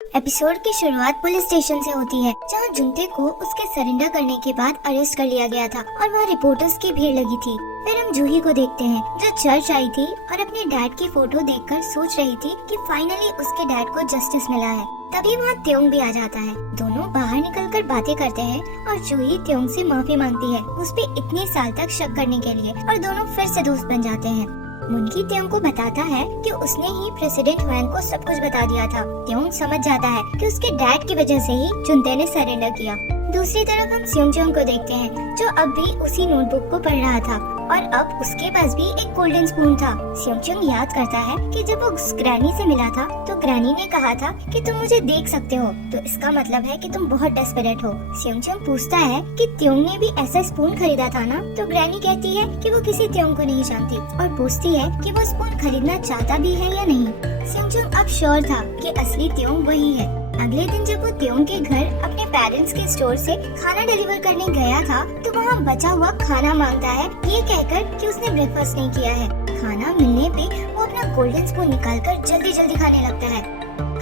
Episode की शुरुआत police station से होती है, जहां जुनते को उसके सरेंडर करने के बाद अरेस्ट कर लिया गया था और वहां रिपोर्टर्स की भीड़ लगी थी। फिर हम जूही को देखते हैं, जो चर्च आई थी और अपने डैड की फोटो देखकर सोच रही थी कि फाइनली उसके डैड को जस्टिस मिला है। तभी वहाँ त्योंग भी आ जाता है। दोनों बाहर निकलकर बातें करते हैं और जूही त्योंग से माफी मांगती है उस पे इतने साल तक शक करने के लिए, और दोनों फिर से दोस्त बन जाते हैं। मुनकी त्योंग को बताता है कि उसने ही प्रेसिडेंट वैंग को सब कुछ बता दिया था। त्योंग समझ जाता है कि उसके डैड की वजह से ही जुनते ने सरेंडर किया। दूसरी तरफ हम स्योंगचोंग को देखते हैं, जो अब भी उसी नोटबुक को पढ़ रहा था और अब उसके पास भी एक गोल्डन स्पून था। स्योंगचोंग याद करता है कि जब वो ग्रैनी से मिला था तो ग्रैनी ने कहा था कि तुम मुझे देख सकते हो, तो इसका मतलब है कि तुम बहुत डेस्परेट हो। स्योंगचोंग पूछता है कि त्योंग ने भी ऐसा स्पून खरीदा था ना, तो ग्रैनी कहती है कि वो किसी त्योंग को नहीं जानती और पूछती है कि वो स्पून खरीदना चाहता भी है या नहीं। स्योंगचोंग अब श्योर था कि असली त्योंग वही है। अगले दिन जब वो त्योंग के घर अपने पेरेंट्स के स्टोर से खाना डिलीवर करने गया था, तो वहाँ बचा हुआ खाना मांगता है, ये कहकर कि उसने ब्रेकफास्ट नहीं किया है। खाना मिलने पे वो अपना गोल्डन स्पून निकालकर जल्दी जल्दी खाने लगता है।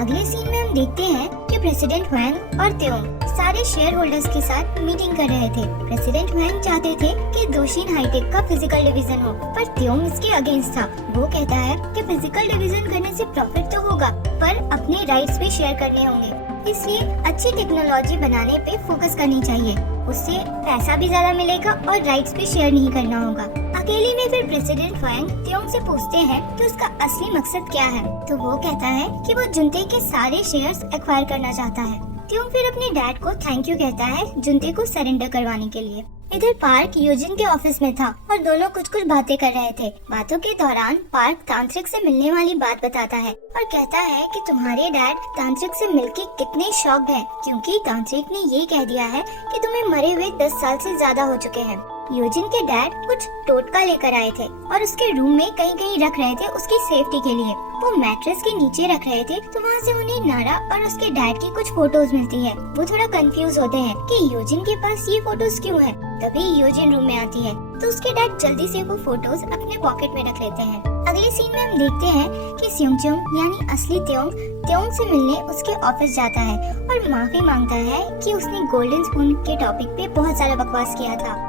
अगले सीन में हम देखते हैं कि प्रेसिडेंट वैंग और त्योंग सारे शेयर होल्डर्स के साथ मीटिंग कर रहे थे। प्रेसिडेंट वैंग चाहते थे कि दोशीन हाईटेक का फिजिकल डिवीजन हो, पर त्योंग इसके अगेंस्ट था। वो कहता है कि फिजिकल डिवीजन करने से प्रॉफिट तो होगा, पर अपने राइट्स भी शेयर करने होंगे, इसलिए अच्छी टेक्नोलॉजी बनाने पे फोकस करनी चाहिए। उससे पैसा भी ज्यादा मिलेगा और राइट्स भी शेयर नहीं करना होगा। अकेले में फिर प्रेसिडेंट वैंग त्योंग से पूछते हैं कि उसका असली मकसद क्या है, तो वो कहता है कि वो जुनते के सारे शेयर्स एक्वायर करना चाहता है। त्योंग फिर अपने डैड को थैंक यू कहता है जुनते को सरेंडर करवाने के लिए। इधर पार्क यूजिन के ऑफिस में था और दोनों कुछ कुछ बातें कर रहे थे। बातों के दौरान पार्क तांत्रिक से मिलने वाली बात बताता है और कहता है कि तुम्हारे डैड तांत्रिक से मिलके कितने शॉक्ड हैं, क्योंकि तांत्रिक ने ये कह दिया है कि तुम्हें मरे हुए 10 साल से ज्यादा हो चुके हैं। यूजिन के डैड कुछ टोटका लेकर आए थे और उसके रूम में कहीं कहीं रख रहे थे उसकी सेफ्टी के लिए। वो मैट्रेस के नीचे रख रहे थे, तो वहाँ से उन्हें नारा और उसके डैड की कुछ फोटोज मिलती है। वो थोड़ा कंफ्यूज होते हैं कि यूजिन के पास ये फोटोज क्यों है। तभी यूजिन रूम में आती है, तो उसके डैड जल्दी से वो फोटोज अपने पॉकेट में रख लेते हैं। अगले सीन में हम देखते हैं कि स्योंगचोंग यानी असली त्योंग त्योंग से मिलने उसके ऑफिस जाता है और माफी मांगता है कि उसने गोल्डन स्पून के टॉपिक पे बहुत सारा बकवास किया था।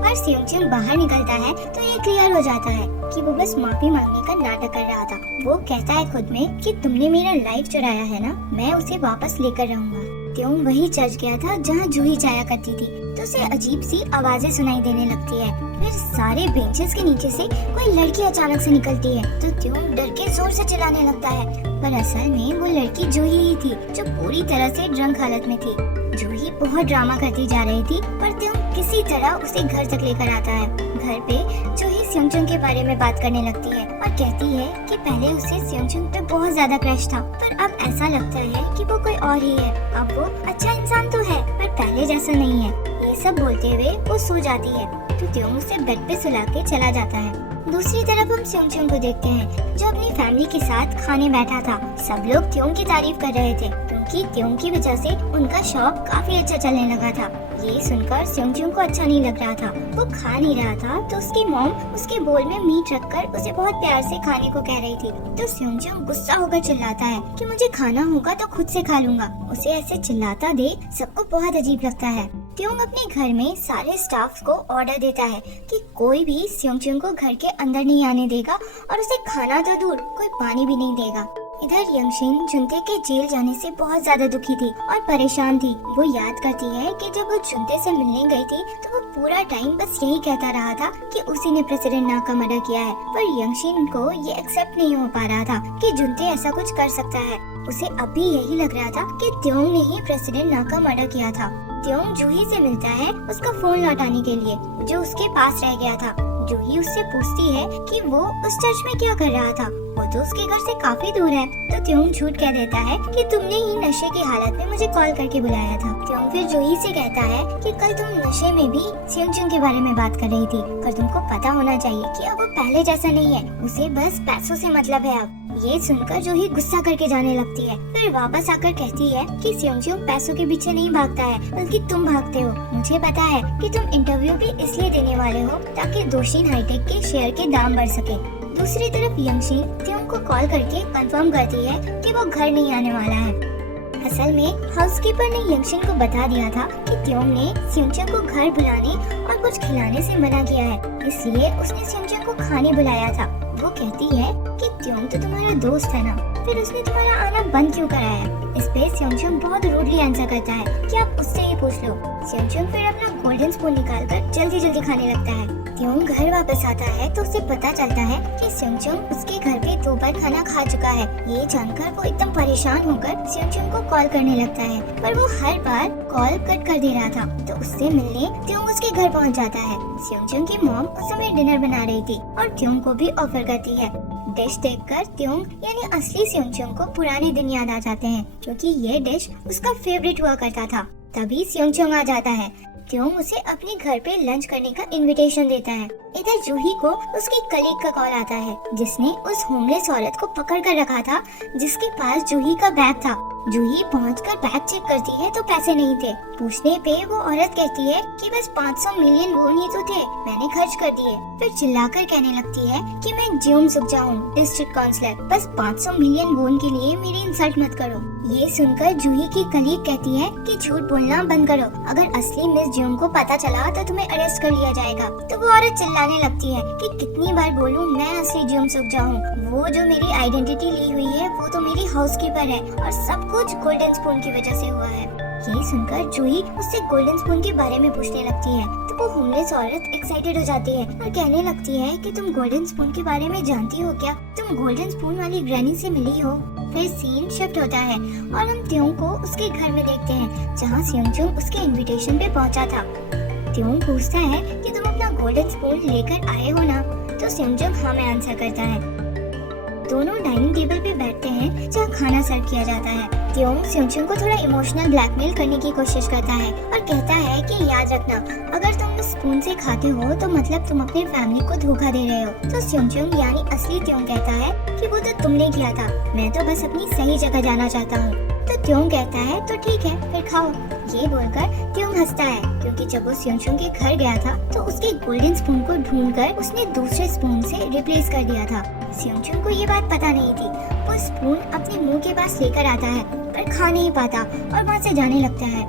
और स्योंगचोंग बाहर निकलता है तो ये क्लियर हो जाता है कि वो बस माफी मांगने का नाटक कर रहा था। वो कहता है खुद में कि तुमने मेरा लाइफ चुराया है ना, मैं उसे वापस लेकर रहूंगा। त्योंग वही चर्च गया था जहाँ जूही जाया करती थी, तो उसे अजीब सी आवाजें सुनाई देने लगती है। फिर सारे बेंचेस के नीचे से कोई लड़की अचानक से निकलती है, तो त्योंग डर के जोर से चिल्लाने लगता है, पर असल में वो लड़की जूही ही थी, जो पूरी तरह से ड्रंक हालत में थी। जूही बहुत ड्रामा करती जा रही थी, पर त्योंग किसी तरह उसे घर तक लेकर आता है। घर पे जूही स्योंगचोंग के बारे में बात करने लगती है और कहती है कि पहले उसे स्योंगचोंग पे बहुत ज्यादा क्रश था, पर अब ऐसा लगता है कि वो कोई और ही है। अब वो अच्छा इंसान तो है, पर पहले जैसा नहीं है। ये सब बोलते हुए वो सो जाती है, तो त्योंग उसे बेड पे सुला के चला जाता है। दूसरी तरफ हम स्योंगचोंग को देखते हैं, जो अपनी फैमिली के साथ खाने बैठा था। सब लोग त्योंग की तारीफ कर रहे थे, क्योंकि त्योंग की वजह से उनका शॉप काफी अच्छा चलने लगा था। ये सुनकर स्योंगचोंग को अच्छा नहीं लग रहा था। वो खा नहीं रहा था, तो उसकी मॉम उसके बोल में मीट रखकर उसे बहुत प्यार से खाने को कह रही थी। तो स्योंगचोंग गुस्सा होकर चिल्लाता है कि मुझे खाना होगा तो खुद से खा लूंगा। उसे ऐसे चिल्लाता देख सबको बहुत अजीब लगता है। त्योंग अपने घर में सारे स्टाफ को ऑर्डर देता है कि कोई भी स्योंगचोंग को घर के अंदर नहीं आने देगा और उसे खाना तो दूर कोई पानी भी नहीं देगा। इधर यंगशिन जुनते के जेल जाने से बहुत ज्यादा दुखी थी और परेशान थी। वो याद करती है कि जब वो जुनते से मिलने गई थी तो वो पूरा टाइम बस यही कहता रहा था कि उसी ने प्रेसिडेंट ना का मर्डर किया है, पर यंगशिन को ये एक्सेप्ट नहीं हो पा रहा था कि जुनते ऐसा कुछ कर सकता है। उसे अभी यही लग रहा था कि त्योंग ने ही प्रेसिडेंट ना का मर्डर किया था। त्योंग जूही से मिलता है उसका फोन लौटाने के लिए, जो उसके पास रह गया था। जूही उससे पूछती है कि वो उस चर्च में क्या कर रहा था, वो तो उसके घर से काफी दूर है। तो त्योंग झूठ कह देता है कि तुमने ही नशे की हालत में मुझे कॉल करके बुलाया था। त्योंग फिर जूही से कहता है कि कल तुम नशे में भी स्योंगचोंग के बारे में बात कर रही थी, पर तुमको पता होना चाहिए कि अब वो पहले जैसा नहीं है, उसे बस पैसों से मतलब है अब। ये सुनकर जूही गुस्सा करके जाने लगती है, फिर वापस आकर कहती है कि स्योंगचोंग पैसों के पीछे नहीं भागता है, बल्कि तुम भागते हो। मुझे पता है कि तुम इंटरव्यू भी इसलिए देने वाले हो ताकि दोशीन हाईटेक के शेयर के दाम बढ़ सके। दूसरी तरफ यंगशिन त्योंग को कॉल करके कंफर्म करती है कि वो घर नहीं आने वाला है। असल में हाउसकीपर ने यंगशन को बता दिया था कि त्योंग ने स्योंचंग को घर बुलाने और कुछ खिलाने से मना किया है, इसलिए उसने स्योंचंग को खाने बुलाया था। वो कहती है कि त्योंग तो तुम्हारा दोस्त है ना, फिर उसने तुम्हारा आना बंद क्यों कराया है? इस पे स्योंचंग बहुत रूडली आंसर करता है कि आप उससे ही पूछ लो। स्योंचंग फिर अपना गोल्डन स्पून निकालकर जल्दी जल्दी खाने लगता है। त्योंग घर वापस आता है तो उसे पता चलता है कि स्योंचंग उसके घर पे 2 बार खाना खा चुका है। ये जानकर वो एकदम परेशान होकर स्योंचंग को कॉल करने लगता है, पर वो हर बार कॉल कट कर दे रहा था। तो उससे मिलने त्योंग उसके घर पहुंच जाता है। स्योंचंग की मॉम उस समय डिनर बना रही थी और त्योंग को भी ऑफर करती है। डिश देखकर त्योंग यानी असली स्योंचंग को पुराने दिन याद आ जाते हैं, क्योंकि ये डिश उसका फेवरेट हुआ करता था। तभी स्योंचंग आ जाता है। त्योंग उसे अपने घर पे लंच करने का इनविटेशन देता है। इधर जूही को उसकी कलीग का कॉल आता है, जिसने उस होमलेस औरत को पकड़ कर रखा था, जिसके पास जूही का बैग था। जूही पहुंचकर बैग चेक करती है तो पैसे नहीं थे। पूछने पे वो औरत कहती है कि बस 500 मिलियन वोन ही तो थे, मैंने खर्च कर दिए। फिर चिल्लाकर कहने लगती है कि मैं ज्यूम सुक जाऊं, डिस्ट्रिक्ट काउंसलर, बस 500 मिलियन वोन के लिए मेरी इंसल्ट मत करो। ये सुनकर जूही की कलीग कहती है कि झूठ बोलना बंद करो, अगर असली मिस ज्यूम को पता चला तो तुम्हें अरेस्ट कर लिया जाएगा। तो वो औरत चिल्लाने लगती है कि कितनी बार बोलूं मैं असली ज्यूम सुक जाऊं, वो जो मेरी आइडेंटिटी ली हुई है वो तो मेरी हाउसकीपर है और सब कुछ गोल्डन स्पून की वजह से हुआ है। यही सुनकर जूही उससे गोल्डन स्पून के बारे में पूछने लगती है, तो वो होमलेस औरत एक्साइटेड हो जाती है और कहने लगती है कि तुम गोल्डन स्पून के बारे में जानती हो क्या? तुम गोल्डन स्पून वाली ग्रैनी से मिली हो? फिर सीन शिफ्ट होता है और हम त्योंग को उसके घर में देखते हैं, जहाँ स्योंचंग उसके इनविटेशन पे पहुंचा था। त्योंग पूछता है कि तुम अपना गोल्डन स्पून लेकर आए हो ना? तो स्योंचंग हाँ में आंसर करता है। दोनों डाइनिंग टेबल पे बैठते हैं जहाँ खाना सर्व किया जाता है। त्योंग स्योंचंग को थोड़ा इमोशनल ब्लैकमेल करने की कोशिश करता है और कहता है कि याद रखना, अगर तुम इस स्पून से खाते हो तो मतलब तुम अपने फैमिली को धोखा दे रहे हो। तो स्योंचंग यानी असली त्योंग कहता है कि वो तो तुमने किया था, मैं तो बस अपनी सही जगह जाना चाहता हूँ। तो त्योंग कहता है तो ठीक है फिर खाओ। ये बोलकर त्योंग हंसता है, क्योंकि जब वो स्योंचंग के घर गया था तो उसके गोल्डन स्पून को ढूंढकर उसने दूसरे स्पून से रिप्लेस कर दिया था। स्योंचंग को ये बात पता नहीं थी। वो स्पून अपने मुंह के पास लेकर आता है पर खा नहीं पाता और वहाँ से जाने लगता है।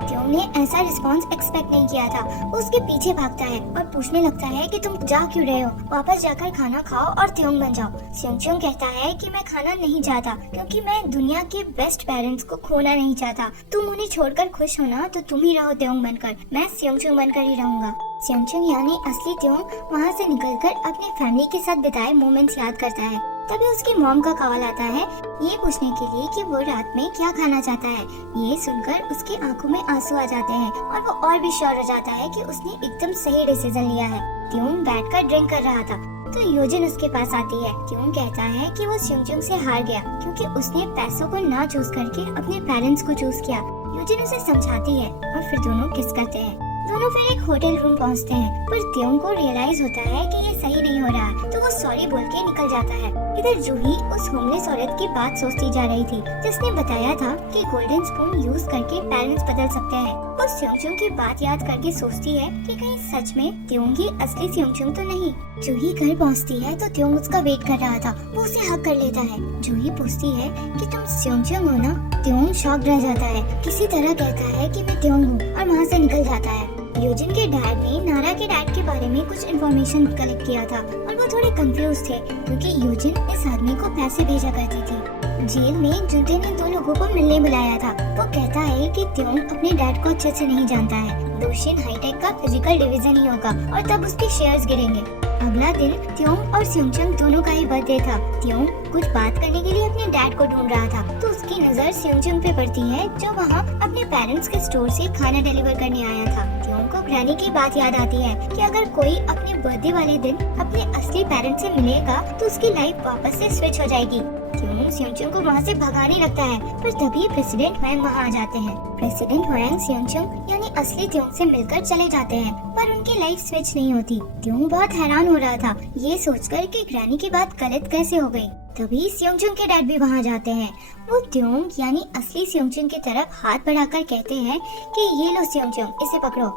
त्योंग ने ऐसा रिस्पांस एक्सपेक्ट नहीं किया था। वो उसके पीछे भागता है और पूछने लगता है कि तुम जा क्यों रहे हो, वापस जाकर खाना खाओ और त्योंग बन जाओ। स्योंचंग कहता है कि मैं खाना नहीं चाहता, क्योंकि मैं दुनिया के बेस्ट पेरेंट्स को खोना नहीं चाहता। तुम उन्हें छोड़कर खुश हो ना, तो तुम ही रहो त्योंग बनकर, मैं स्योंचंग बनकर ही रहूंगा। स्योंचंग यानी असली त्योंग वहाँ से निकलकर अपने फैमिली के साथ बिताए मोमेंट्स याद करता है। तभी उसकी मॉम का कॉल आता है ये पूछने के लिए कि वो रात में क्या खाना चाहता है। ये सुनकर उसकी आंखों में आंसू आ जाते हैं और वो और भी श्योर हो जाता है कि उसने एकदम सही डिसीजन लिया है। त्योंग बैठकर ड्रिंक कर रहा था तो योजिन उसके पास आती है। त्योंग कहता है कि वो स्योंचंग से हार गया, क्योंकि उसने पैसों को ना चूज करके अपने पेरेंट्स को चूज किया। योजिन उसे समझाती है और फिर दोनों किस करते हैं। दोनों फिर एक होटल रूम पहुंचते हैं, पर त्योंग को रियलाइज होता है कि ये सही नहीं हो रहा, तो वो सॉरी बोल के निकल जाता है। इधर जूही उस होमलेस औरत की बात सोचती जा रही थी, जिसने बताया था कि गोल्डन स्पून यूज करके पेरेंट्स बदल सकते हैं। वो स्योंचंग की बात याद करके सोचती है कि कहीं सच में त्योंग ही असली स्योंचंग तो नहीं। जूही घर पहुंचती है तो त्योंग उसका वेट कर रहा था। वो उसे हक कर लेता है। जूही पूछती है कि तुम स्योंचंग हो ना? त्योंग शॉक रह जाता है, किसी तरह कहता है कि मैं त्योंग हूँ और वहाँ से निकल जाता है। योजिन के डैड ने नारा के डैड के बारे में कुछ इन्फॉर्मेशन कलेक्ट किया था और वो थोड़े कंफ्यूज थे, क्योंकि योजिन इस आदमी को पैसे भेजा करती थी। जेल में जुंटे ने 2 लोगों को मिलने बुलाया था। वो कहता है कि त्योंग अपने डैड को अच्छे से नहीं जानता है। दोशिन हाईटेक का फिजिकल डिवीजन ही होगा और तब उसके शेयर्स गिरेंगे। अगला दिन त्योंग और स्योंचंग दोनों का ही बर्थडे था। त्योंग कुछ बात करने के लिए अपने डैड को ढूंढ रहा था, तो उसकी नजर स्योंचंग पे पड़ती है, जो वहाँ अपने पेरेंट्स के स्टोर से खाना डिलीवर करने आया था। त्योंग को ग्रैनी की बात याद आती है कि अगर कोई अपने बर्थडे वाले दिन अपने असली पेरेंट्स से मिलेगा तो उसकी लाइफ वापस से स्विच हो जाएगी। त्योंग स्योंचंग को वहाँ से भगाने लगता है, पर तभी प्रेसिडेंट हुआंग वहाँ आ जाते हैं। प्रेसिडेंट हुआंग स्योंचंग यानी असली त्योंग से मिलकर चले जाते हैं, पर उनकी लाइफ स्विच नहीं होती। त्योंग बहुत हैरान हो रहा था, ये सोचकर कि ग्रैनी की बात गलत कैसे हो गई। तभी स्योंचंग के डैड भी वहाँ जाते हैं। वो त्योंग यानी असली स्योंचंग की तरफ हाथ बढ़ाकर कहते हैं कि ये लो स्योंचंग, इसे पकड़ो।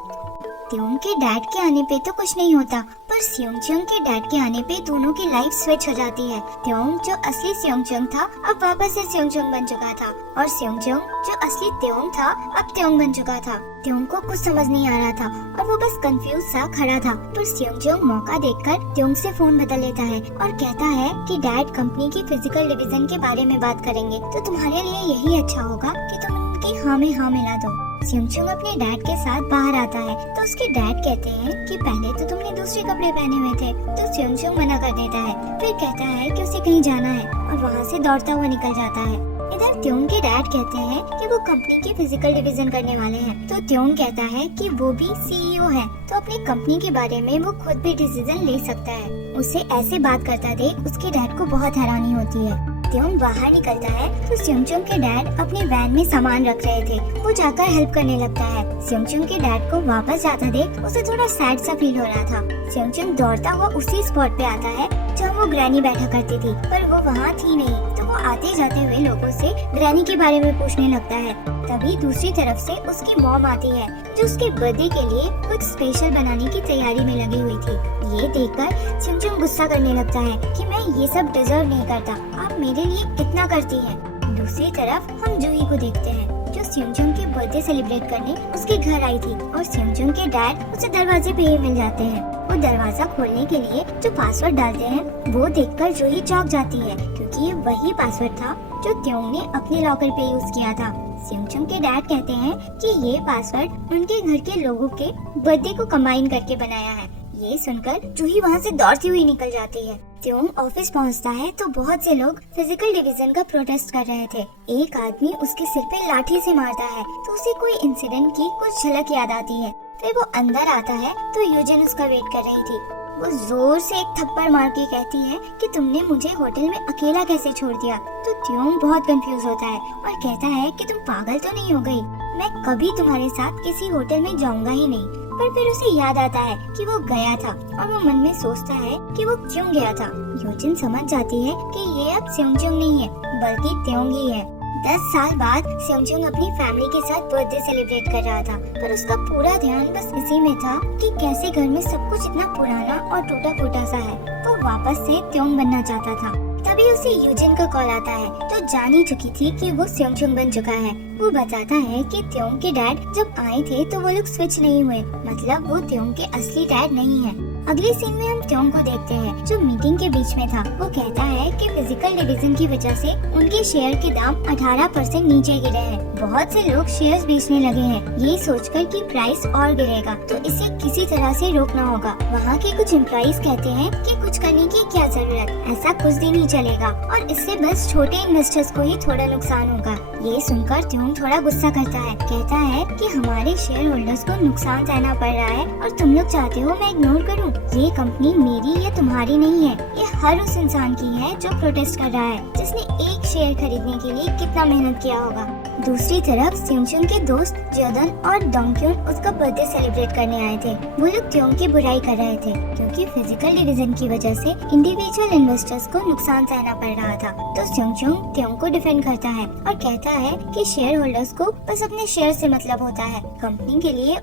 त्योंग के डैड के आने पे तो कुछ नहीं होता, पर स्योंगचंग के डैड के आने पे दोनों की लाइफ स्विच हो जाती है। त्योंग जो असली स्योंगचंग था अब वापस से स्योंगचंग बन चुका था, और स्योंगचंग जो असली त्योंग था अब त्योंग बन चुका था। त्योंग को कुछ समझ नहीं आ रहा था और वो बस कंफ्यूज सा खड़ा था, पर स्योंगचंग मौका देखकर त्योंग से फोन बदल लेता है और कहता है कि डैड कंपनी की फिजिकल डिवीजन के बारे में बात करेंगे, तो तुम्हारे लिए यही अच्छा होगा कि तुम उनकी हाँ में हाँ मिला दो। स्योंगचंग अपने डैड के साथ बाहर आता है तो उसके डैड कहते हैं कि पहले तो तुमने दूसरे कपड़े पहने हुए थे, तो स्योंगचंग मना कर देता है। फिर कहता है कि उसे कहीं जाना है और वहाँ से दौड़ता हुआ निकल जाता है। इधर त्योंग के डैड कहते हैं कि वो कंपनी की फिजिकल डिवीजन करने वाले हैं, तो त्योंग कहता है कि वो भी सीईओ है, तो अपनी कंपनी के बारे में वो खुद भी डिसीजन ले सकता है। उसे ऐसे बात करता देख उसके डैड को बहुत हैरानी होती है। त्योंग बाहर निकलता है तो स्योंगचंग के डैड अपने वैन में सामान रख रहे थे, वो जाकर हेल्प करने लगता है। स्योंगचंग के डैड को वापस जाता देख उसे थोड़ा सैड सा फील हो रहा था। स्योंगचंग दौड़ता हुआ उसी स्पॉट पे आता है जहाँ वो ग्रैनी बैठा करती थी, पर वो वहाँ थी नहीं, तो वो आते जाते हुए लोगों से ग्रैनी के बारे में पूछने लगता है। तभी दूसरी तरफ से उसकी मॉम आती है जो उसके बर्थडे के लिए कुछ स्पेशल बनाने की तैयारी में लगी हुई थी। ये देखकर स्योंगचंग गुस्सा करने लगता है कि मैं ये सब डिजर्व नहीं करता, आप मेरे लिए इतना करती हैं। दूसरी तरफ हम जूही को देखते हैं जो स्योंगचंग के बर्थडे सेलिब्रेट करने उसके घर आई थी, और स्योंगचंग के डैड उसे दरवाजे पे ही मिल जाते हैं। वो दरवाजा खोलने के लिए जो पासवर्ड डालते हैं वो देखकर जूही चौंक जाती है, क्योंकि ये वही पासवर्ड था जो त्योंग ने अपने लॉकर पे यूज किया था। स्योंगचंग के डैड कहते हैं कि ये पासवर्ड उनके घर के लोगों के बर्थडे को कंबाइन करके बनाया है। ये सुनकर जूही वहाँ से दौड़ती हुई निकल जाती है। त्योंग ऑफिस पहुँचता है तो बहुत से लोग फिजिकल डिवीजन का प्रोटेस्ट कर रहे थे। एक आदमी उसके सिर पे लाठी से मारता है तो उसे कोई इंसिडेंट की कुछ झलक याद आती है। फिर वो अंदर आता है तो यूजिन उसका वेट कर रही थी। वो जोर से एक थप्पड़ मार के कहती है कि तुमने मुझे होटल में अकेला कैसे छोड़ दिया। तो त्योंग बहुत कंफ्यूज होता है और कहता है कि तुम पागल तो नहीं हो गई, मैं कभी तुम्हारे साथ किसी होटल में जाऊंगा ही नहीं। पर फिर उसे याद आता है कि वो गया था और वो मन में सोचता है कि वो क्यों गया था। यूजिन समझ जाती है कि ये अब स्योंगचंग नहीं है बल्कि त्योंग ही है। 10 साल बाद स्योंगचंग अपनी फैमिली के साथ बर्थडे सेलिब्रेट कर रहा था, पर उसका पूरा ध्यान बस इसी में था कि कैसे घर में सब कुछ इतना पुराना और टूटा फूटा सा है। वो वापस से त्योंग बनना चाहता था। तभी उसे यूजिन का कॉल आता है, तो जान ही चुकी थी कि वो स्योंगचंग बन चुका है। वो बताता है कि त्योंग के डैड जब आए थे तो वो लोग स्विच नहीं हुए, मतलब वो त्योंग के असली डैड नहीं है। अगले सीन में हम त्योंग को देखते हैं जो मीटिंग के बीच में था। वो कहता है कि फिजिकल डिवीजन की वजह से उनके शेयर के दाम 18% नीचे गिरे हैं। बहुत से लोग शेयर्स बेचने लगे हैं, ये सोचकर कि प्राइस और गिरेगा तो इसे किसी तरह से रोकना होगा। वहाँ के कुछ एम्प्लॉइज कहते हैं कि कुछ करने की क्या जरूरत, ऐसा कुछ दिन ही चलेगा और इससे बस छोटे इन्वेस्टर्स को ही थोड़ा नुकसान होगा। ये सुनकर त्योंग थोड़ा गुस्सा करता है, कहता है कि हमारे शेयर होल्डर्स को नुकसान सहना पड़ रहा है और तुम लोग चाहते हो मैं इग्नोर करूं। ये कंपनी मेरी या तुम्हारी नहीं है, ये हर उस इंसान की है जो प्रोटेस्ट कर रहा है, जिसने एक शेयर खरीदने के लिए कितना मेहनत किया होगा। दूसरी तरफ स्योंगचंग के दोस्त जयोदन और डोंगक्यून उसका बर्थडे सेलिब्रेट करने आए थे। वो लोग त्योंग की बुराई कर रहे थे क्योंकि फिजिकल डिवीजन की वजह से इंडिविजुअल इन्वेस्टर्स को नुकसान सहना पड़ रहा था। तो स्योंगचंग त्योंग को डिफेंड करता है और कहता है कि शेयर होल्डर्स को बस अपने शेयर से मतलब होता है, कंपनी के लिए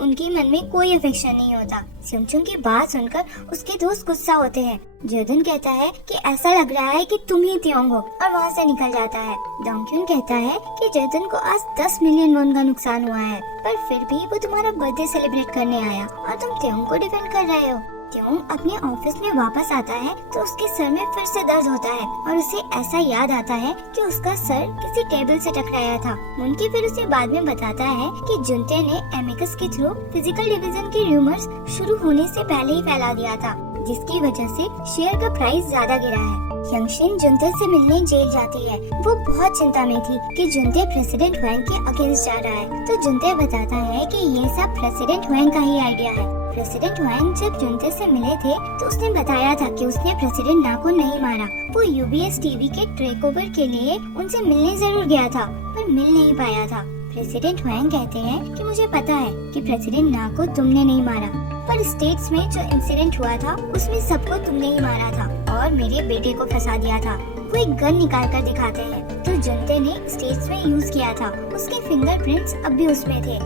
उनके मन में कोई अफेक्शन नहीं होता। स्योंगचंग की बात सुनकर उसके दोस्त गुस्सा होते हैं। जयोदन कहता है कि ऐसा लग रहा है कि तुम ही त्योंग हो और वहाँ से निकल जाता है। डोंगक्यून कहता है कि जयोदन को आज 10 मिलियन वॉन का नुकसान हुआ है, पर फिर भी वो तुम्हारा बर्थडे सेलिब्रेट करने आया और तुम त्योंग को डिफेंड कर रहे हो। त्योंग अपने ऑफिस में वापस आता है तो उसके सर में फिर से दर्द होता है और उसे ऐसा याद आता है कि उसका सर किसी टेबल से टकराया था। मुनकी फिर उसे बाद में बताता है कि जुनते ने एमिकस के थ्रू फिजिकल डिवीजन की रूमर्स शुरू होने से पहले ही फैला दिया था, जिसकी वजह से शेयर का प्राइस ज्यादा गिरा है। यंगशिन जुनते से मिलने जेल जाती है। वो बहुत चिंता में थी कि जुनते प्रेसिडेंट हुएंग के अगेंस्ट जा रहा है, तो जुनते बताता है कि ये सब प्रेसिडेंट हुएंग का ही आइडिया है। प्रेसिडेंट हुएंग जब जुनते से मिले थे तो उसने बताया था कि उसने प्रेसिडेंट ना को नहीं मारा। वो यूबीएस टीवी के टेक ओवर के लिए उनसे मिलने जरूर गया था, पर मिल नहीं पाया था। प्रेसिडेंट हुएंग कहते हैं कि मुझे पता है कि प्रेसिडेंट ना को तुमने नहीं मारा, पर स्टेट्स में जो इंसिडेंट हुआ था उसमें सबको तुमने ही मारा था और मेरे बेटे को फंसा दिया था। वो एक गन निकाल कर दिखाते हैं तो जुनते ने स्टेट्स में यूज किया था, उसके फिंगरप्रिंट्स अब भी उसमें थे।